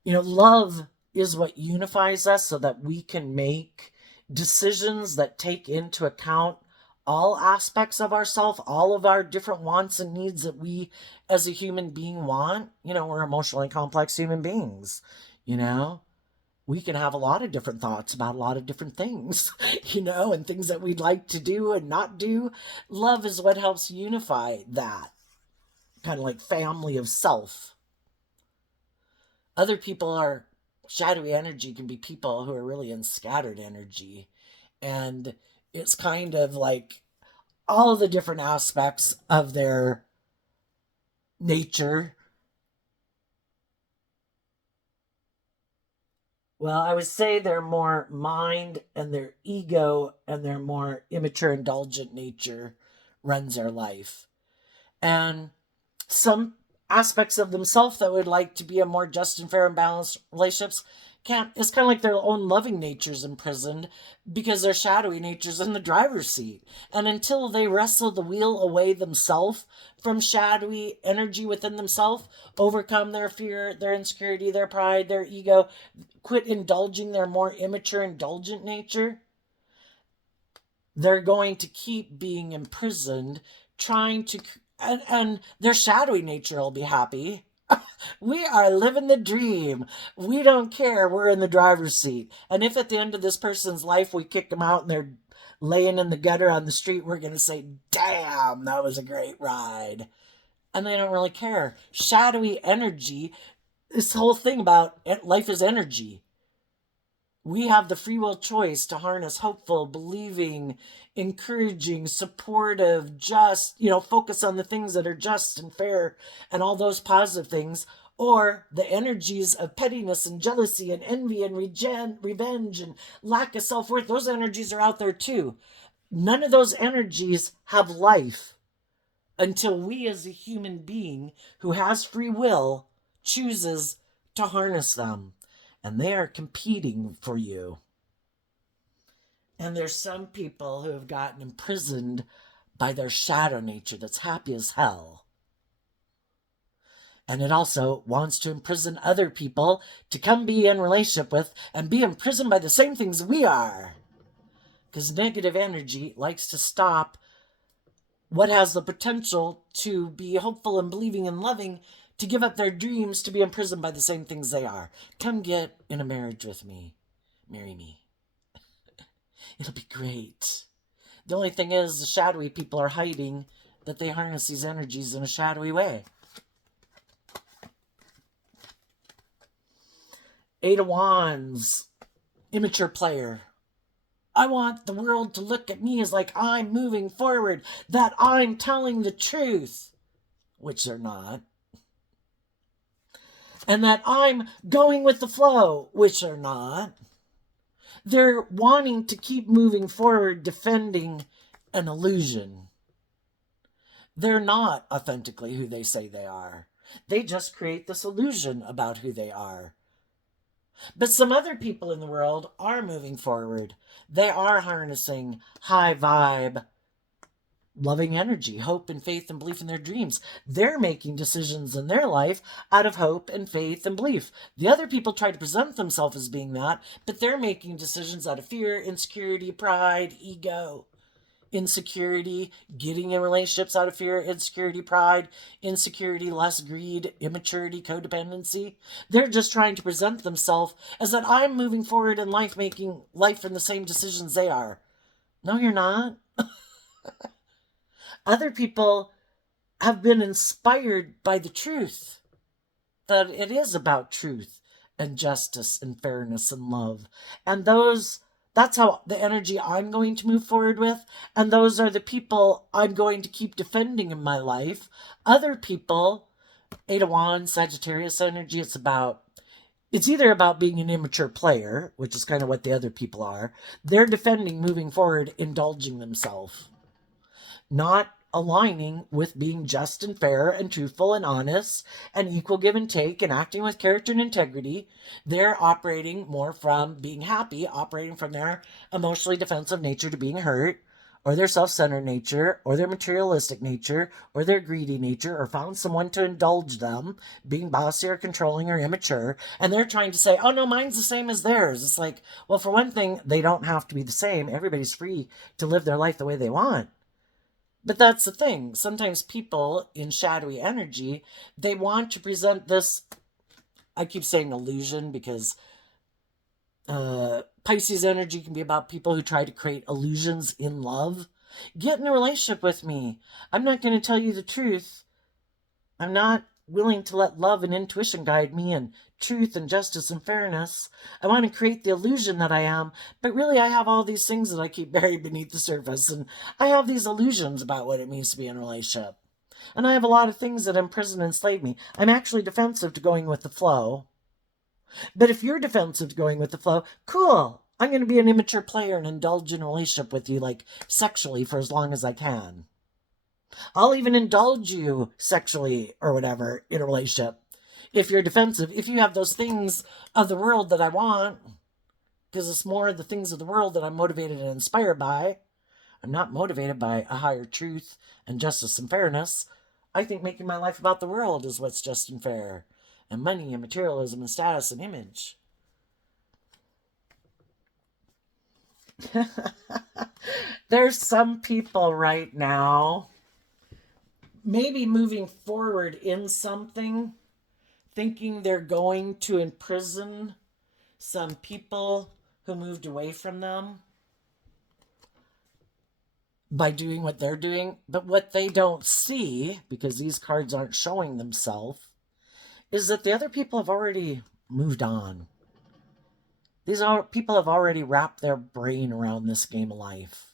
You know, love is what unifies us so that we can make decisions that take into account all aspects of ourselves, all of our different wants and needs that we as a human being want. You know, we're emotionally complex human beings, you know. We can have a lot of different thoughts about a lot of different things, you know, and things that we'd like to do and not do. Love is what helps unify that kind of family of self. Other people are shadowy energy, can be people who are really in scattered energy. And it's kind of all of the different aspects of their nature. Well, I would say they're more mind and their ego and their more immature, indulgent nature runs their life. And some aspects of themselves that would like to be a more just and fair and balanced relationships can't. It's kind of like their own loving nature's imprisoned because their shadowy nature's in the driver's seat. And until they wrestle the wheel away themselves from shadowy energy within themselves, overcome their fear, their insecurity, their pride, their ego, quit indulging their more immature, indulgent nature, they're going to keep being imprisoned, trying to, and their shadowy nature will be happy. We are living the dream. We don't care. We're in the driver's seat. And if at the end of this person's life we kick them out and they're laying in the gutter on the street, we're going to say, damn, that was a great ride. and they don't really care. Shadowy energy, this whole thing about life is energy. We have the free will choice to harness hopeful, believing, encouraging, supportive, just, focus on the things that are just and fair and all those positive things, or the energies of pettiness and jealousy and envy and revenge and lack of self worth. Those energies are out there too. None of those energies have life until we, as a human being who has free will, chooses to harness them. And they are competing for you. And there's some people who have gotten imprisoned by their shadow nature that's happy as hell. And it also wants to imprison other people to come be in relationship with and be imprisoned by the same things we are. Because negative energy likes to stop what has the potential to be hopeful and believing and loving, to give up their dreams, to be imprisoned by the same things they are. Come get in a marriage with me. Marry me. It'll be great. The only thing is, the shadowy people are hiding that they harness these energies in a shadowy way. Eight of Wands, immature player. I want the world to look at me as like I'm moving forward, that I'm telling the truth, which they're not. And that I'm going with the flow, which they're not. They're wanting to keep moving forward, defending an illusion. They're not authentically who they say they are. They just create this illusion about who they are. But some other people in the world are moving forward. They are harnessing high vibe, loving energy, hope and faith and belief in their dreams. They're making decisions in their life out of hope and faith and belief. The other people try to present themselves as being that, but they're making decisions out of fear, insecurity, pride, ego, insecurity, getting in relationships out of fear, insecurity, pride, insecurity, lust, greed, immaturity, codependency. They're just trying to present themselves as that I'm moving forward in life, making life in the same decisions they are. No, you're not. Other people have been inspired by the truth, that it is about truth and justice and fairness and love. And that's how the energy I'm going to move forward with. And those are the people I'm going to keep defending in my life. Other people, Eight of Wands, Sagittarius energy, it's either about being an immature player, which is kind of what the other people are. They're defending moving forward, indulging themselves, not aligning with being just and fair and truthful and honest and equal give and take and acting with character and integrity. They're operating more from being happy, operating from their emotionally defensive nature to being hurt, or their self-centered nature, or their materialistic nature, or their greedy nature, or found someone to indulge them, being bossy or controlling or immature, and they're trying to say, oh no, mine's the same as theirs. It's like, well, for one thing, they don't have to be the same. Everybody's free to live their life the way they want. But that's the thing. Sometimes people in shadowy energy, they want to present this, I keep saying illusion because Pisces energy can be about people who try to create illusions in love. Get in a relationship with me. I'm not going to tell you the truth. I'm not willing to let love and intuition guide me, and truth and justice and fairness. I want to create the illusion that I am, but really I have all these things that I keep buried beneath the surface, and I have these illusions about what it means to be in a relationship. And I have a lot of things that imprison and enslave me. I'm actually defensive to going with the flow. But if you're defensive to going with the flow, cool. I'm going to be an immature player and indulge in a relationship with you, like sexually, for as long as I can. I'll even indulge you sexually or whatever in a relationship. If you're defensive, if you have those things of the world that I want, because it's more the things of the world that I'm motivated and inspired by. I'm not motivated by a higher truth and justice and fairness. I think making my life about the world is what's just and fair. And money and materialism and status and image. There's some people right now maybe moving forward in something, thinking they're going to imprison some people who moved away from them. by doing what they're doing. But what they don't see, because these cards aren't showing themselves, is that the other people have already moved on. These are people have already wrapped their brain around this game of life.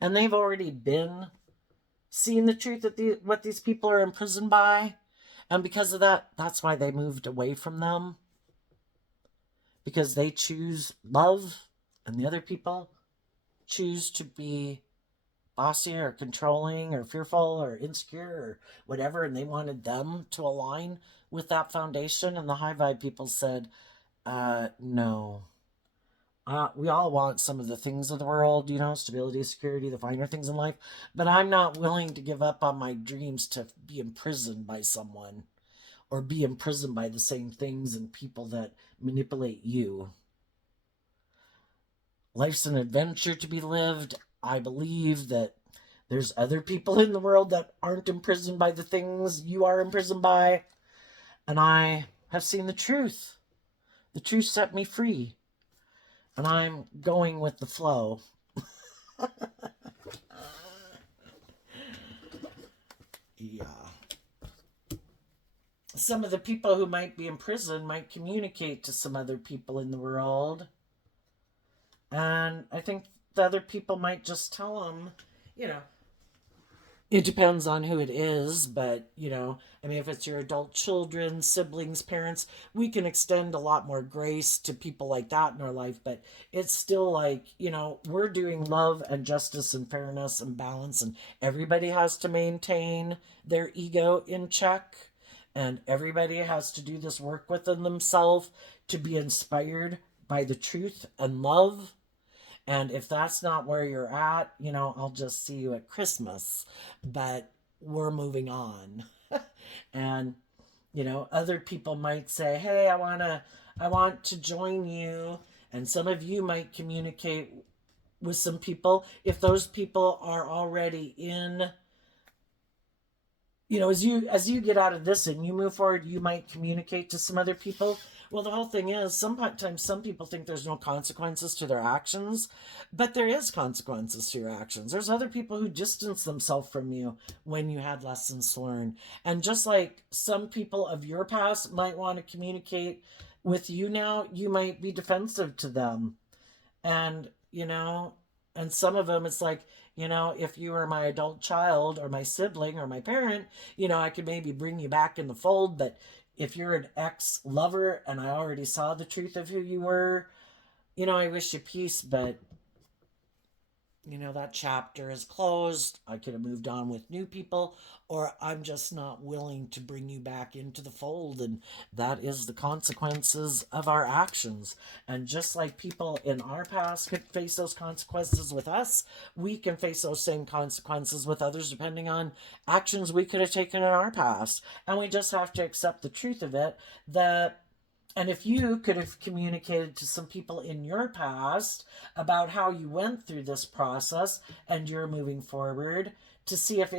And they've already been seeing the truth that what these people are imprisoned by. And because of that, that's why they moved away from them. Because they choose love, and the other people choose to be bossy or controlling or fearful or insecure or whatever, and they wanted them to align with that foundation. And the high vibe people said, no. We all want some of the things of the world, stability, security, the finer things in life, but I'm not willing to give up on my dreams to be imprisoned by someone or be imprisoned by the same things and people that manipulate you. Life's an adventure to be lived. I believe that there's other people in the world that aren't imprisoned by the things you are imprisoned by. And I have seen the truth. The truth set me free. And I'm going with the flow. Yeah. Some of the people who might be in prison might communicate to some other people in the world. And I think the other people might just tell them, you know, it depends on who it is, but, I mean, if it's your adult children, siblings, parents, we can extend a lot more grace to people like that in our life. But it's still like, we're doing love and justice and fairness and balance, and everybody has to maintain their ego in check. And everybody has to do this work within themselves to be inspired by the truth and love. And if that's not where you're at, I'll just see you at Christmas. But we're moving on. And, other people might say, hey, I want to join you. And some of you might communicate with some people. If those people are already in, as you get out of this and you move forward, you might communicate to some other people. Well, the whole thing is sometimes some people think there's no consequences to their actions, but there is consequences to your actions. There's other people who distance themselves from you when you had lessons to learn. And just like some people of your past might want to communicate with you now, you might be defensive to them. And, and some of them, it's like, if you were my adult child or my sibling or my parent, I could maybe bring you back in the fold. But if you're an ex lover and I already saw the truth of who you were, I wish you peace, but that chapter is closed. I could have moved on with new people, or I'm just not willing to bring you back into the fold. And that is the consequences of our actions. And just like people in our past could face those consequences with us, we can face those same consequences with others depending on actions we could have taken in our past. And we just have to accept the truth of it that. And if you could have communicated to some people in your past about how you went through this process and you're moving forward to see if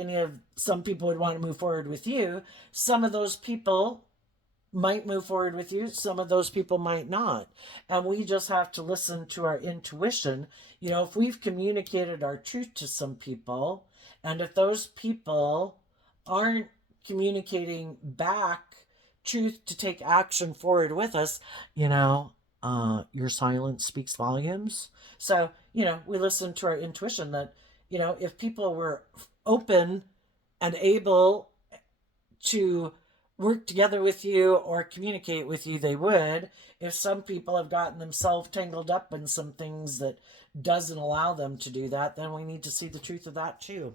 some people would want to move forward with you, some of those people might move forward with you, some of those people might not. And we just have to listen to our intuition. If we've communicated our truth to some people, and if those people aren't communicating back truth to take action forward with us, your silence speaks volumes. So, we listen to our intuition that, if people were open and able to work together with you or communicate with you, they would. If some people have gotten themselves tangled up in some things that doesn't allow them to do that, then we need to see the truth of that too.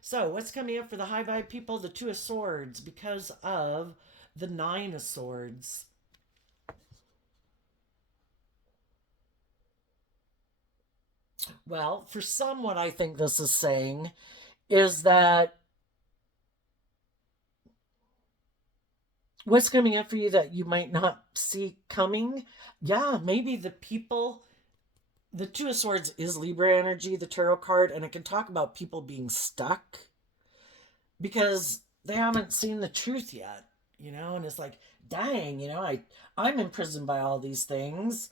So, what's coming up for the high vibe people? The Two of Swords, because of the Nine of Swords. Well, for some, what I think this is saying is that what's coming up for you that you might not see coming, yeah, maybe the people. The Two of Swords is Libra energy, the tarot card, and it can talk about people being stuck because they haven't seen the truth yet, and it's like, dang, I'm imprisoned by all these things.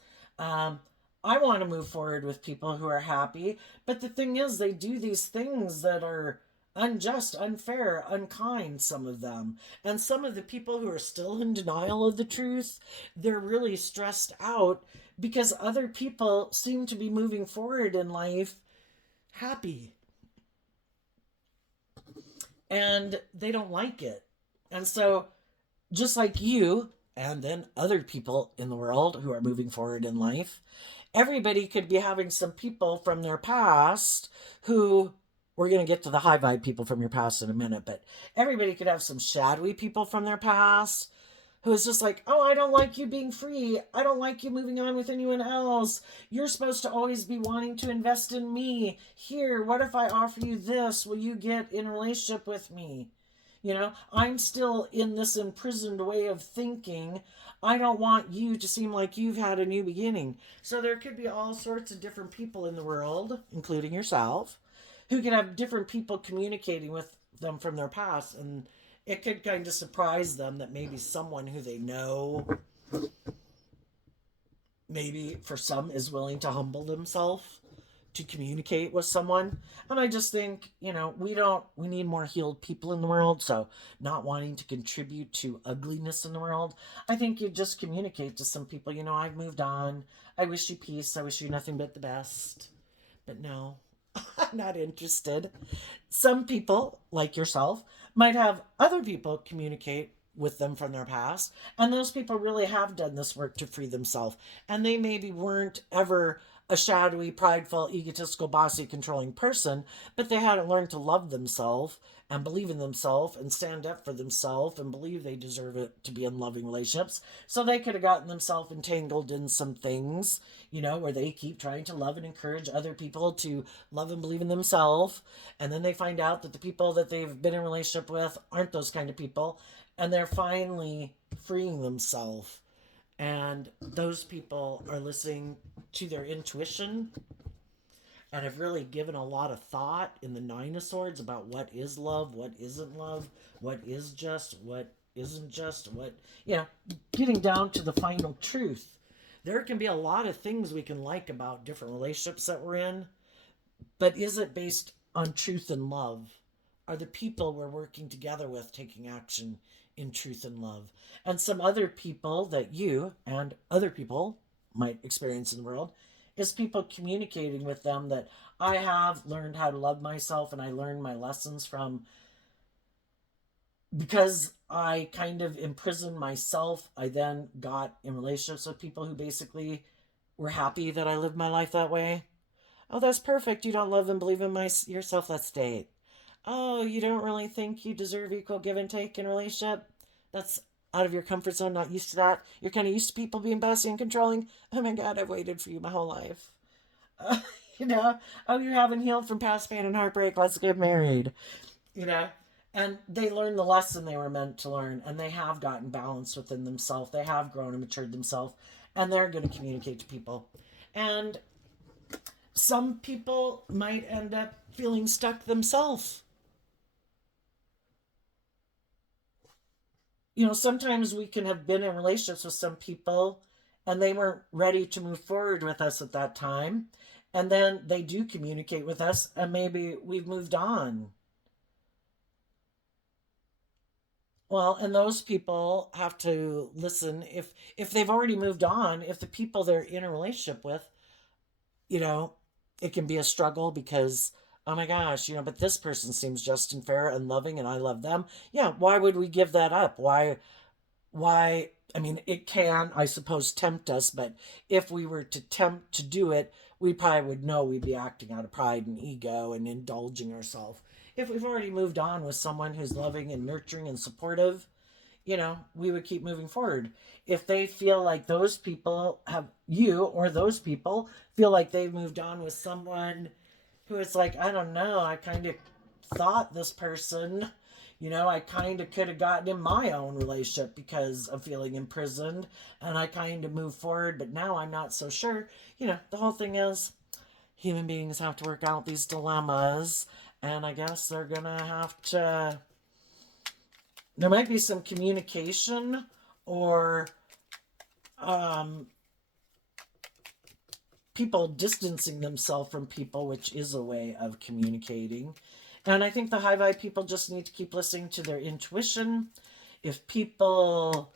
I want to move forward with people who are happy. But the thing is, they do these things that are unjust, unfair, unkind, some of them. And some of the people who are still in denial of the truth, they're really stressed out because other people seem to be moving forward in life happy and they don't like it. And so, just like you, and then other people in the world who are moving forward in life, everybody could be having some people from their past who, we're going to get to the high vibe people from your past in a minute, but everybody could have some shadowy people from their past who is just like, oh, I don't like you being free. I don't like you moving on with anyone else. You're supposed to always be wanting to invest in me. Here, what if I offer you this? Will you get in a relationship with me? I'm still in this imprisoned way of thinking. I don't want you to seem like you've had a new beginning. So there could be all sorts of different people in the world, including yourself, who could have different people communicating with them from their past. And it could kind of surprise them that maybe someone who they know, maybe for some, is willing to humble themselves to communicate with someone. And I just think, we need more healed people in the world. So, not wanting to contribute to ugliness in the world, I think you just communicate to some people, I've moved on. I wish you peace. I wish you nothing but the best. But no, I'm not interested. Some people, like yourself, might have other people communicate with them from their past, and those people really have done this work to free themselves, and they maybe weren't ever a shadowy, prideful, egotistical, bossy, controlling person, but they hadn't learned to love themselves and believe in themselves and stand up for themselves and believe they deserve it to be in loving relationships. So they could have gotten themselves entangled in some things, where they keep trying to love and encourage other people to love and believe in themselves. And then they find out that the people that they've been in a relationship with aren't those kind of people. And they're finally freeing themselves. And those people are listening to their intuition and have really given a lot of thought in the Nine of Swords about what is love, what isn't love, what is just, what isn't just, getting down to the final truth. There can be a lot of things we can like about different relationships that we're in, but is it based on truth and love? Are the people we're working together with taking action in truth and love? And some other people that you and other people might experience in the world is people communicating with them that I have learned how to love myself and I learned my lessons from, because I kind of imprisoned myself. I then got in relationships with people who basically were happy that I lived my life that way. Oh, that's perfect. You don't love and believe in yourself. Let's date. Oh, you don't really think you deserve equal give and take in a relationship? That's out of your comfort zone, not used to that. You're kind of used to people being bossy and controlling. Oh my God, I've waited for you my whole life. Uh, you know, oh, you haven't healed from past pain and heartbreak. Let's get married. You know, and they learned the lesson they were meant to learn, and they have gotten balance within themselves. They have grown and matured themselves, and they're going to communicate to people. And some people might end up feeling stuck themselves. Sometimes we can have been in relationships with some people and they weren't ready to move forward with us at that time. And then they do communicate with us and maybe we've moved on. Well, and those people have to listen. If they've already moved on, if the people they're in a relationship with, you know, it can be a struggle because, oh my gosh, but this person seems just and fair and loving and I love them. Yeah, why would we give that up? Why I mean, it can, I suppose, tempt us, but if we were to tempt to do it, we probably would know we'd be acting out of pride and ego and indulging ourselves. If we've already moved on with someone who's loving and nurturing and supportive, we would keep moving forward. If they feel like those people have, you or those people feel like they've moved on with someone who is like, I don't know, I kind of thought this person, I kind of could have gotten in my own relationship because of feeling imprisoned and I kind of moved forward, but now I'm not so sure. The whole thing is human beings have to work out these dilemmas, and I guess they're gonna have to, there might be some communication or people distancing themselves from people, which is a way of communicating. And I think the high vibe people just need to keep listening to their intuition. If people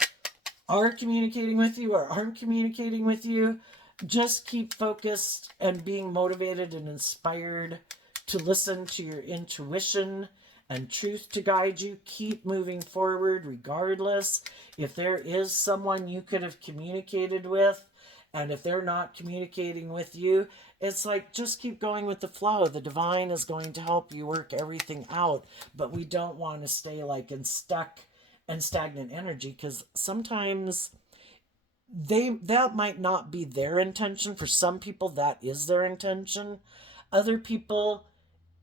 are communicating with you or aren't communicating with you, just keep focused and being motivated and inspired to listen to your intuition and truth to guide you. Keep moving forward regardless. If there is someone you could have communicated with, and if they're not communicating with you, it's like just keep going with the flow. The divine is going to help you work everything out, but we don't want to stay like in stuck and stagnant energy, because sometimes that might not be their intention. For some people that is their intention. Other people,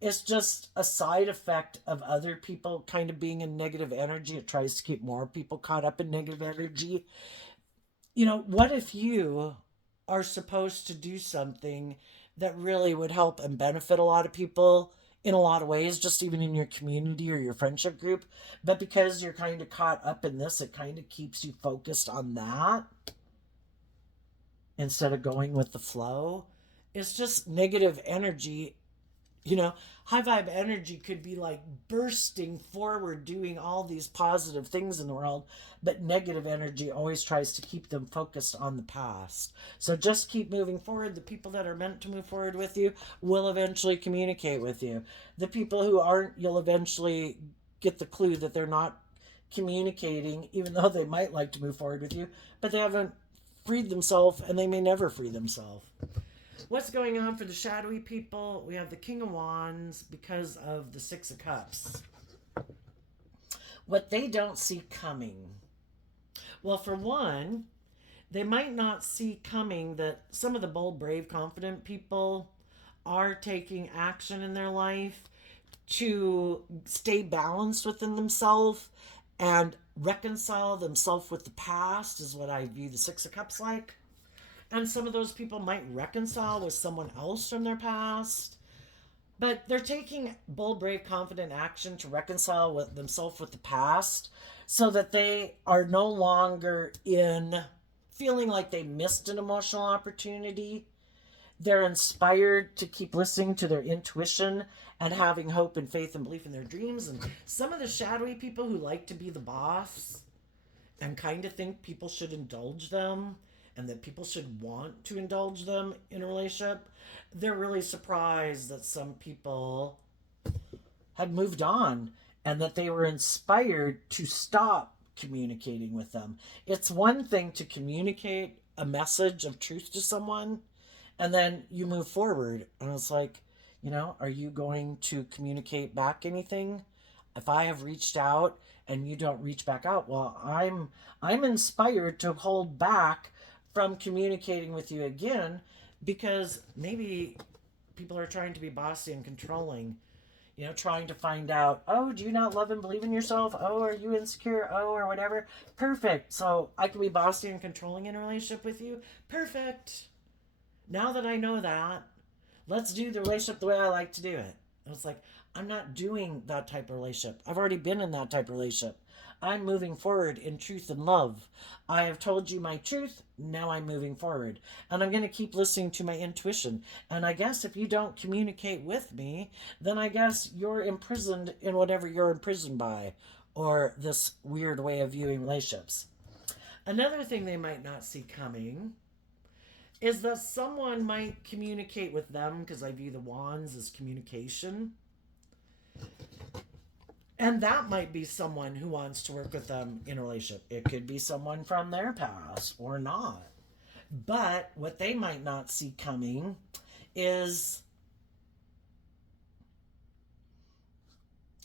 it's just a side effect of other people kind of being in negative energy. It tries to keep more people caught up in negative energy. What if you are supposed to do something that really would help and benefit a lot of people in a lot of ways, just even in your community or your friendship group, but because you're kind of caught up in this, it kind of keeps you focused on that instead of going with the flow. It's just negative energy. High vibe energy could be like bursting forward, doing all these positive things in the world, but negative energy always tries to keep them focused on the past. So just keep moving forward. The people that are meant to move forward with you will eventually communicate with you. The people who aren't, you'll eventually get the clue that they're not communicating, even though they might like to move forward with you, but they haven't freed themselves, and they may never free themselves. What's going on for the shadowy people? We have the King of Wands because of the Six of Cups. What they don't see coming. Well, for one, they might not see coming that some of the bold, brave, confident people are taking action in their life to stay balanced within themselves and reconcile themselves with the past, is what I view the Six of Cups like. And some of those people might reconcile with someone else from their past. But they're taking bold, brave, confident action to reconcile with themselves with the past, so that they are no longer in feeling like they missed an emotional opportunity. They're inspired to keep listening to their intuition and having hope and faith and belief in their dreams. And some of the shadowy people who like to be the boss and kind of think people should indulge them and that people should want to indulge them in a relationship, they're really surprised that some people had moved on and that they were inspired to stop communicating with them. It's one thing to communicate a message of truth to someone and then you move forward. And it's like, are you going to communicate back anything? If I have reached out and you don't reach back out, well, I'm inspired to hold back from communicating with you again, because maybe people are trying to be bossy and controlling, trying to find out, oh, do you not love and believe in yourself? Oh, are you insecure? Oh, or whatever. Perfect. So I can be bossy and controlling in a relationship with you. Perfect. Now that I know that, let's do the relationship the way I like to do it. And it's like, I'm not doing that type of relationship. I've already been in that type of relationship. I'm moving forward in truth and love. I have told you my truth. Now I'm moving forward. And I'm going to keep listening to my intuition. And I guess if you don't communicate with me, then I guess you're imprisoned in whatever you're imprisoned by, or this weird way of viewing relationships. Another thing they might not see coming is that someone might communicate with them, because I view the wands as communication. And that might be someone who wants to work with them in a relationship. It could be someone from their past or not. But what they might not see coming is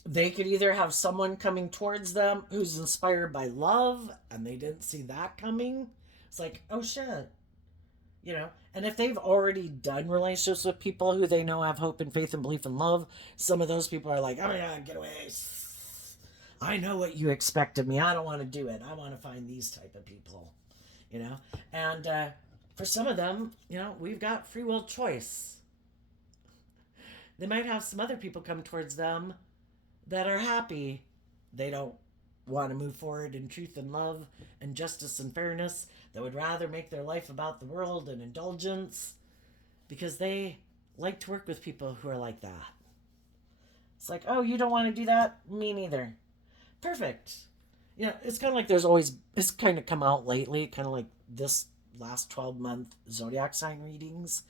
they could either have someone coming towards them who's inspired by love and they didn't see that coming. It's like, oh shit. And if they've already done relationships with people who they know have hope and faith and belief and love, some of those people are like, oh my God, get away. I know what you expect of me. I don't want to do it. I want to find these type of people, And for some of them, we've got free will choice. They might have some other people come towards them that are happy. They don't want to move forward in truth and love and justice and fairness. That would rather make their life about the world and indulgence. because they like to work with people who are like that. It's like, oh, you don't want to do that? Me neither. Perfect. You know, it's kind of like there's always, it's kind of come out lately, kind of like this last 12-month zodiac sign readings.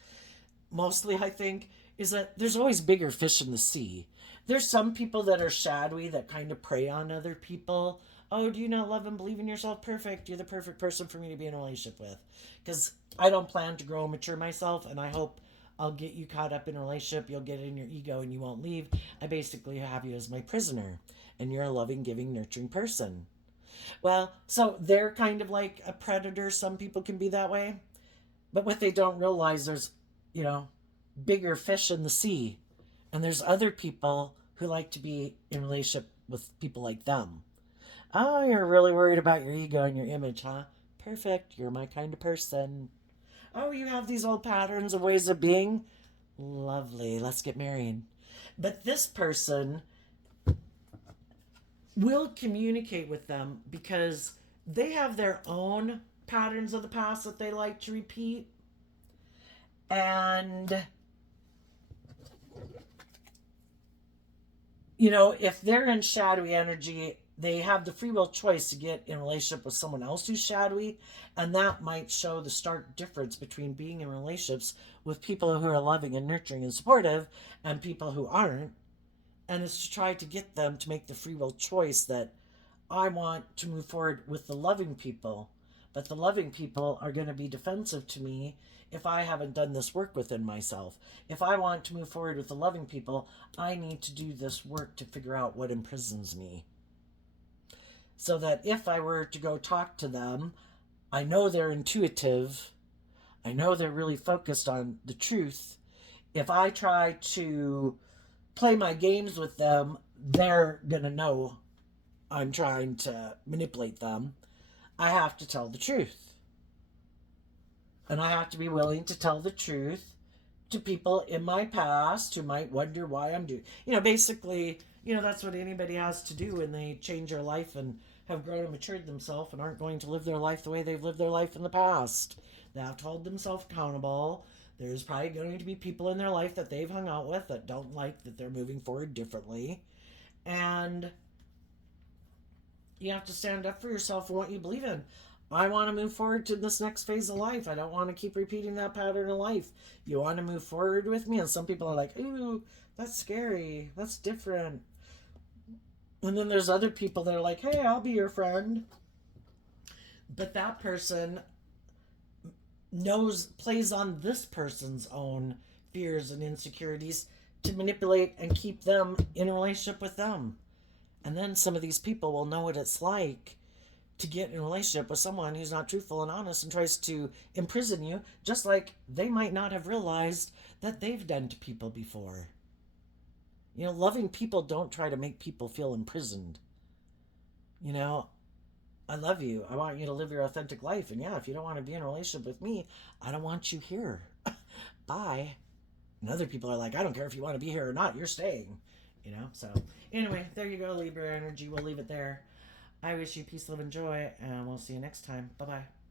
Mostly, I think, is that there's always bigger fish in the sea. There's some people that are shadowy that kind of prey on other people. Oh, do you not love and believe in yourself? Perfect. You're the perfect person for me to be in a relationship with. Because I don't plan to grow and mature myself, and I hope I'll get you caught up in a relationship. You'll get in your ego and you won't leave. I basically have you as my prisoner, and you're a loving, giving, nurturing person. Well, so they're kind of like a predator. Some people can be that way. But what they don't realize, there's, you know, bigger fish in the sea. And there's other people who like to be in relationship with people like them. Oh, you're really worried about your ego and your image, huh? Perfect. You're my kind of person. Oh, you have these old patterns of ways of being? Lovely. Let's get married. But this person will communicate with them because they have their own patterns of the past that they like to repeat. And, you know, if they're in shadowy energy, they have the free will choice to get in a relationship with someone else who's shadowy. And that might show the stark difference between being in relationships with people who are loving and nurturing and supportive and people who aren't. And it's to try to get them to make the free will choice that I want to move forward with the loving people. But the loving people are going to be defensive to me if I haven't done this work within myself. If I want to move forward with the loving people, I need to do this work to figure out what imprisons me. So that if I were to go talk to them, I know they're intuitive. I know they're really focused on the truth. If I try to play my games with them, they're going to know I'm trying to manipulate them. I have to tell the truth. And I have to be willing to tell the truth to people in my past who might wonder why I'm doing. You know, basically, you know, that's what anybody has to do when they change their life and have grown and matured themselves and aren't going to live their life the way they've lived their life in the past. They have to hold themselves accountable. There's probably going to be people in their life that they've hung out with that don't like that they're moving forward differently. And you have to stand up for yourself and what you believe in. I want to move forward to this next phase of life. I don't want to keep repeating that pattern of life. You want to move forward with me? And some people are like, ooh, that's scary. That's different. And then there's other people that are like, hey, I'll be your friend. But that person plays on this person's own fears and insecurities to manipulate and keep them in a relationship with them. And then some of these people will know what it's like to get in a relationship with someone who's not truthful and honest and tries to imprison you, just like they might not have realized that they've done to people before. You know, loving people don't try to make people feel imprisoned. You know, I love you. I want you to live your authentic life. And yeah, if you don't want to be in a relationship with me, I don't want you here. Bye. And other people are like, I don't care if you want to be here or not, you're staying. You know, so anyway, there you go, Libra energy. We'll leave it there. I wish you peace, love, and joy, and we'll see you next time. Bye bye.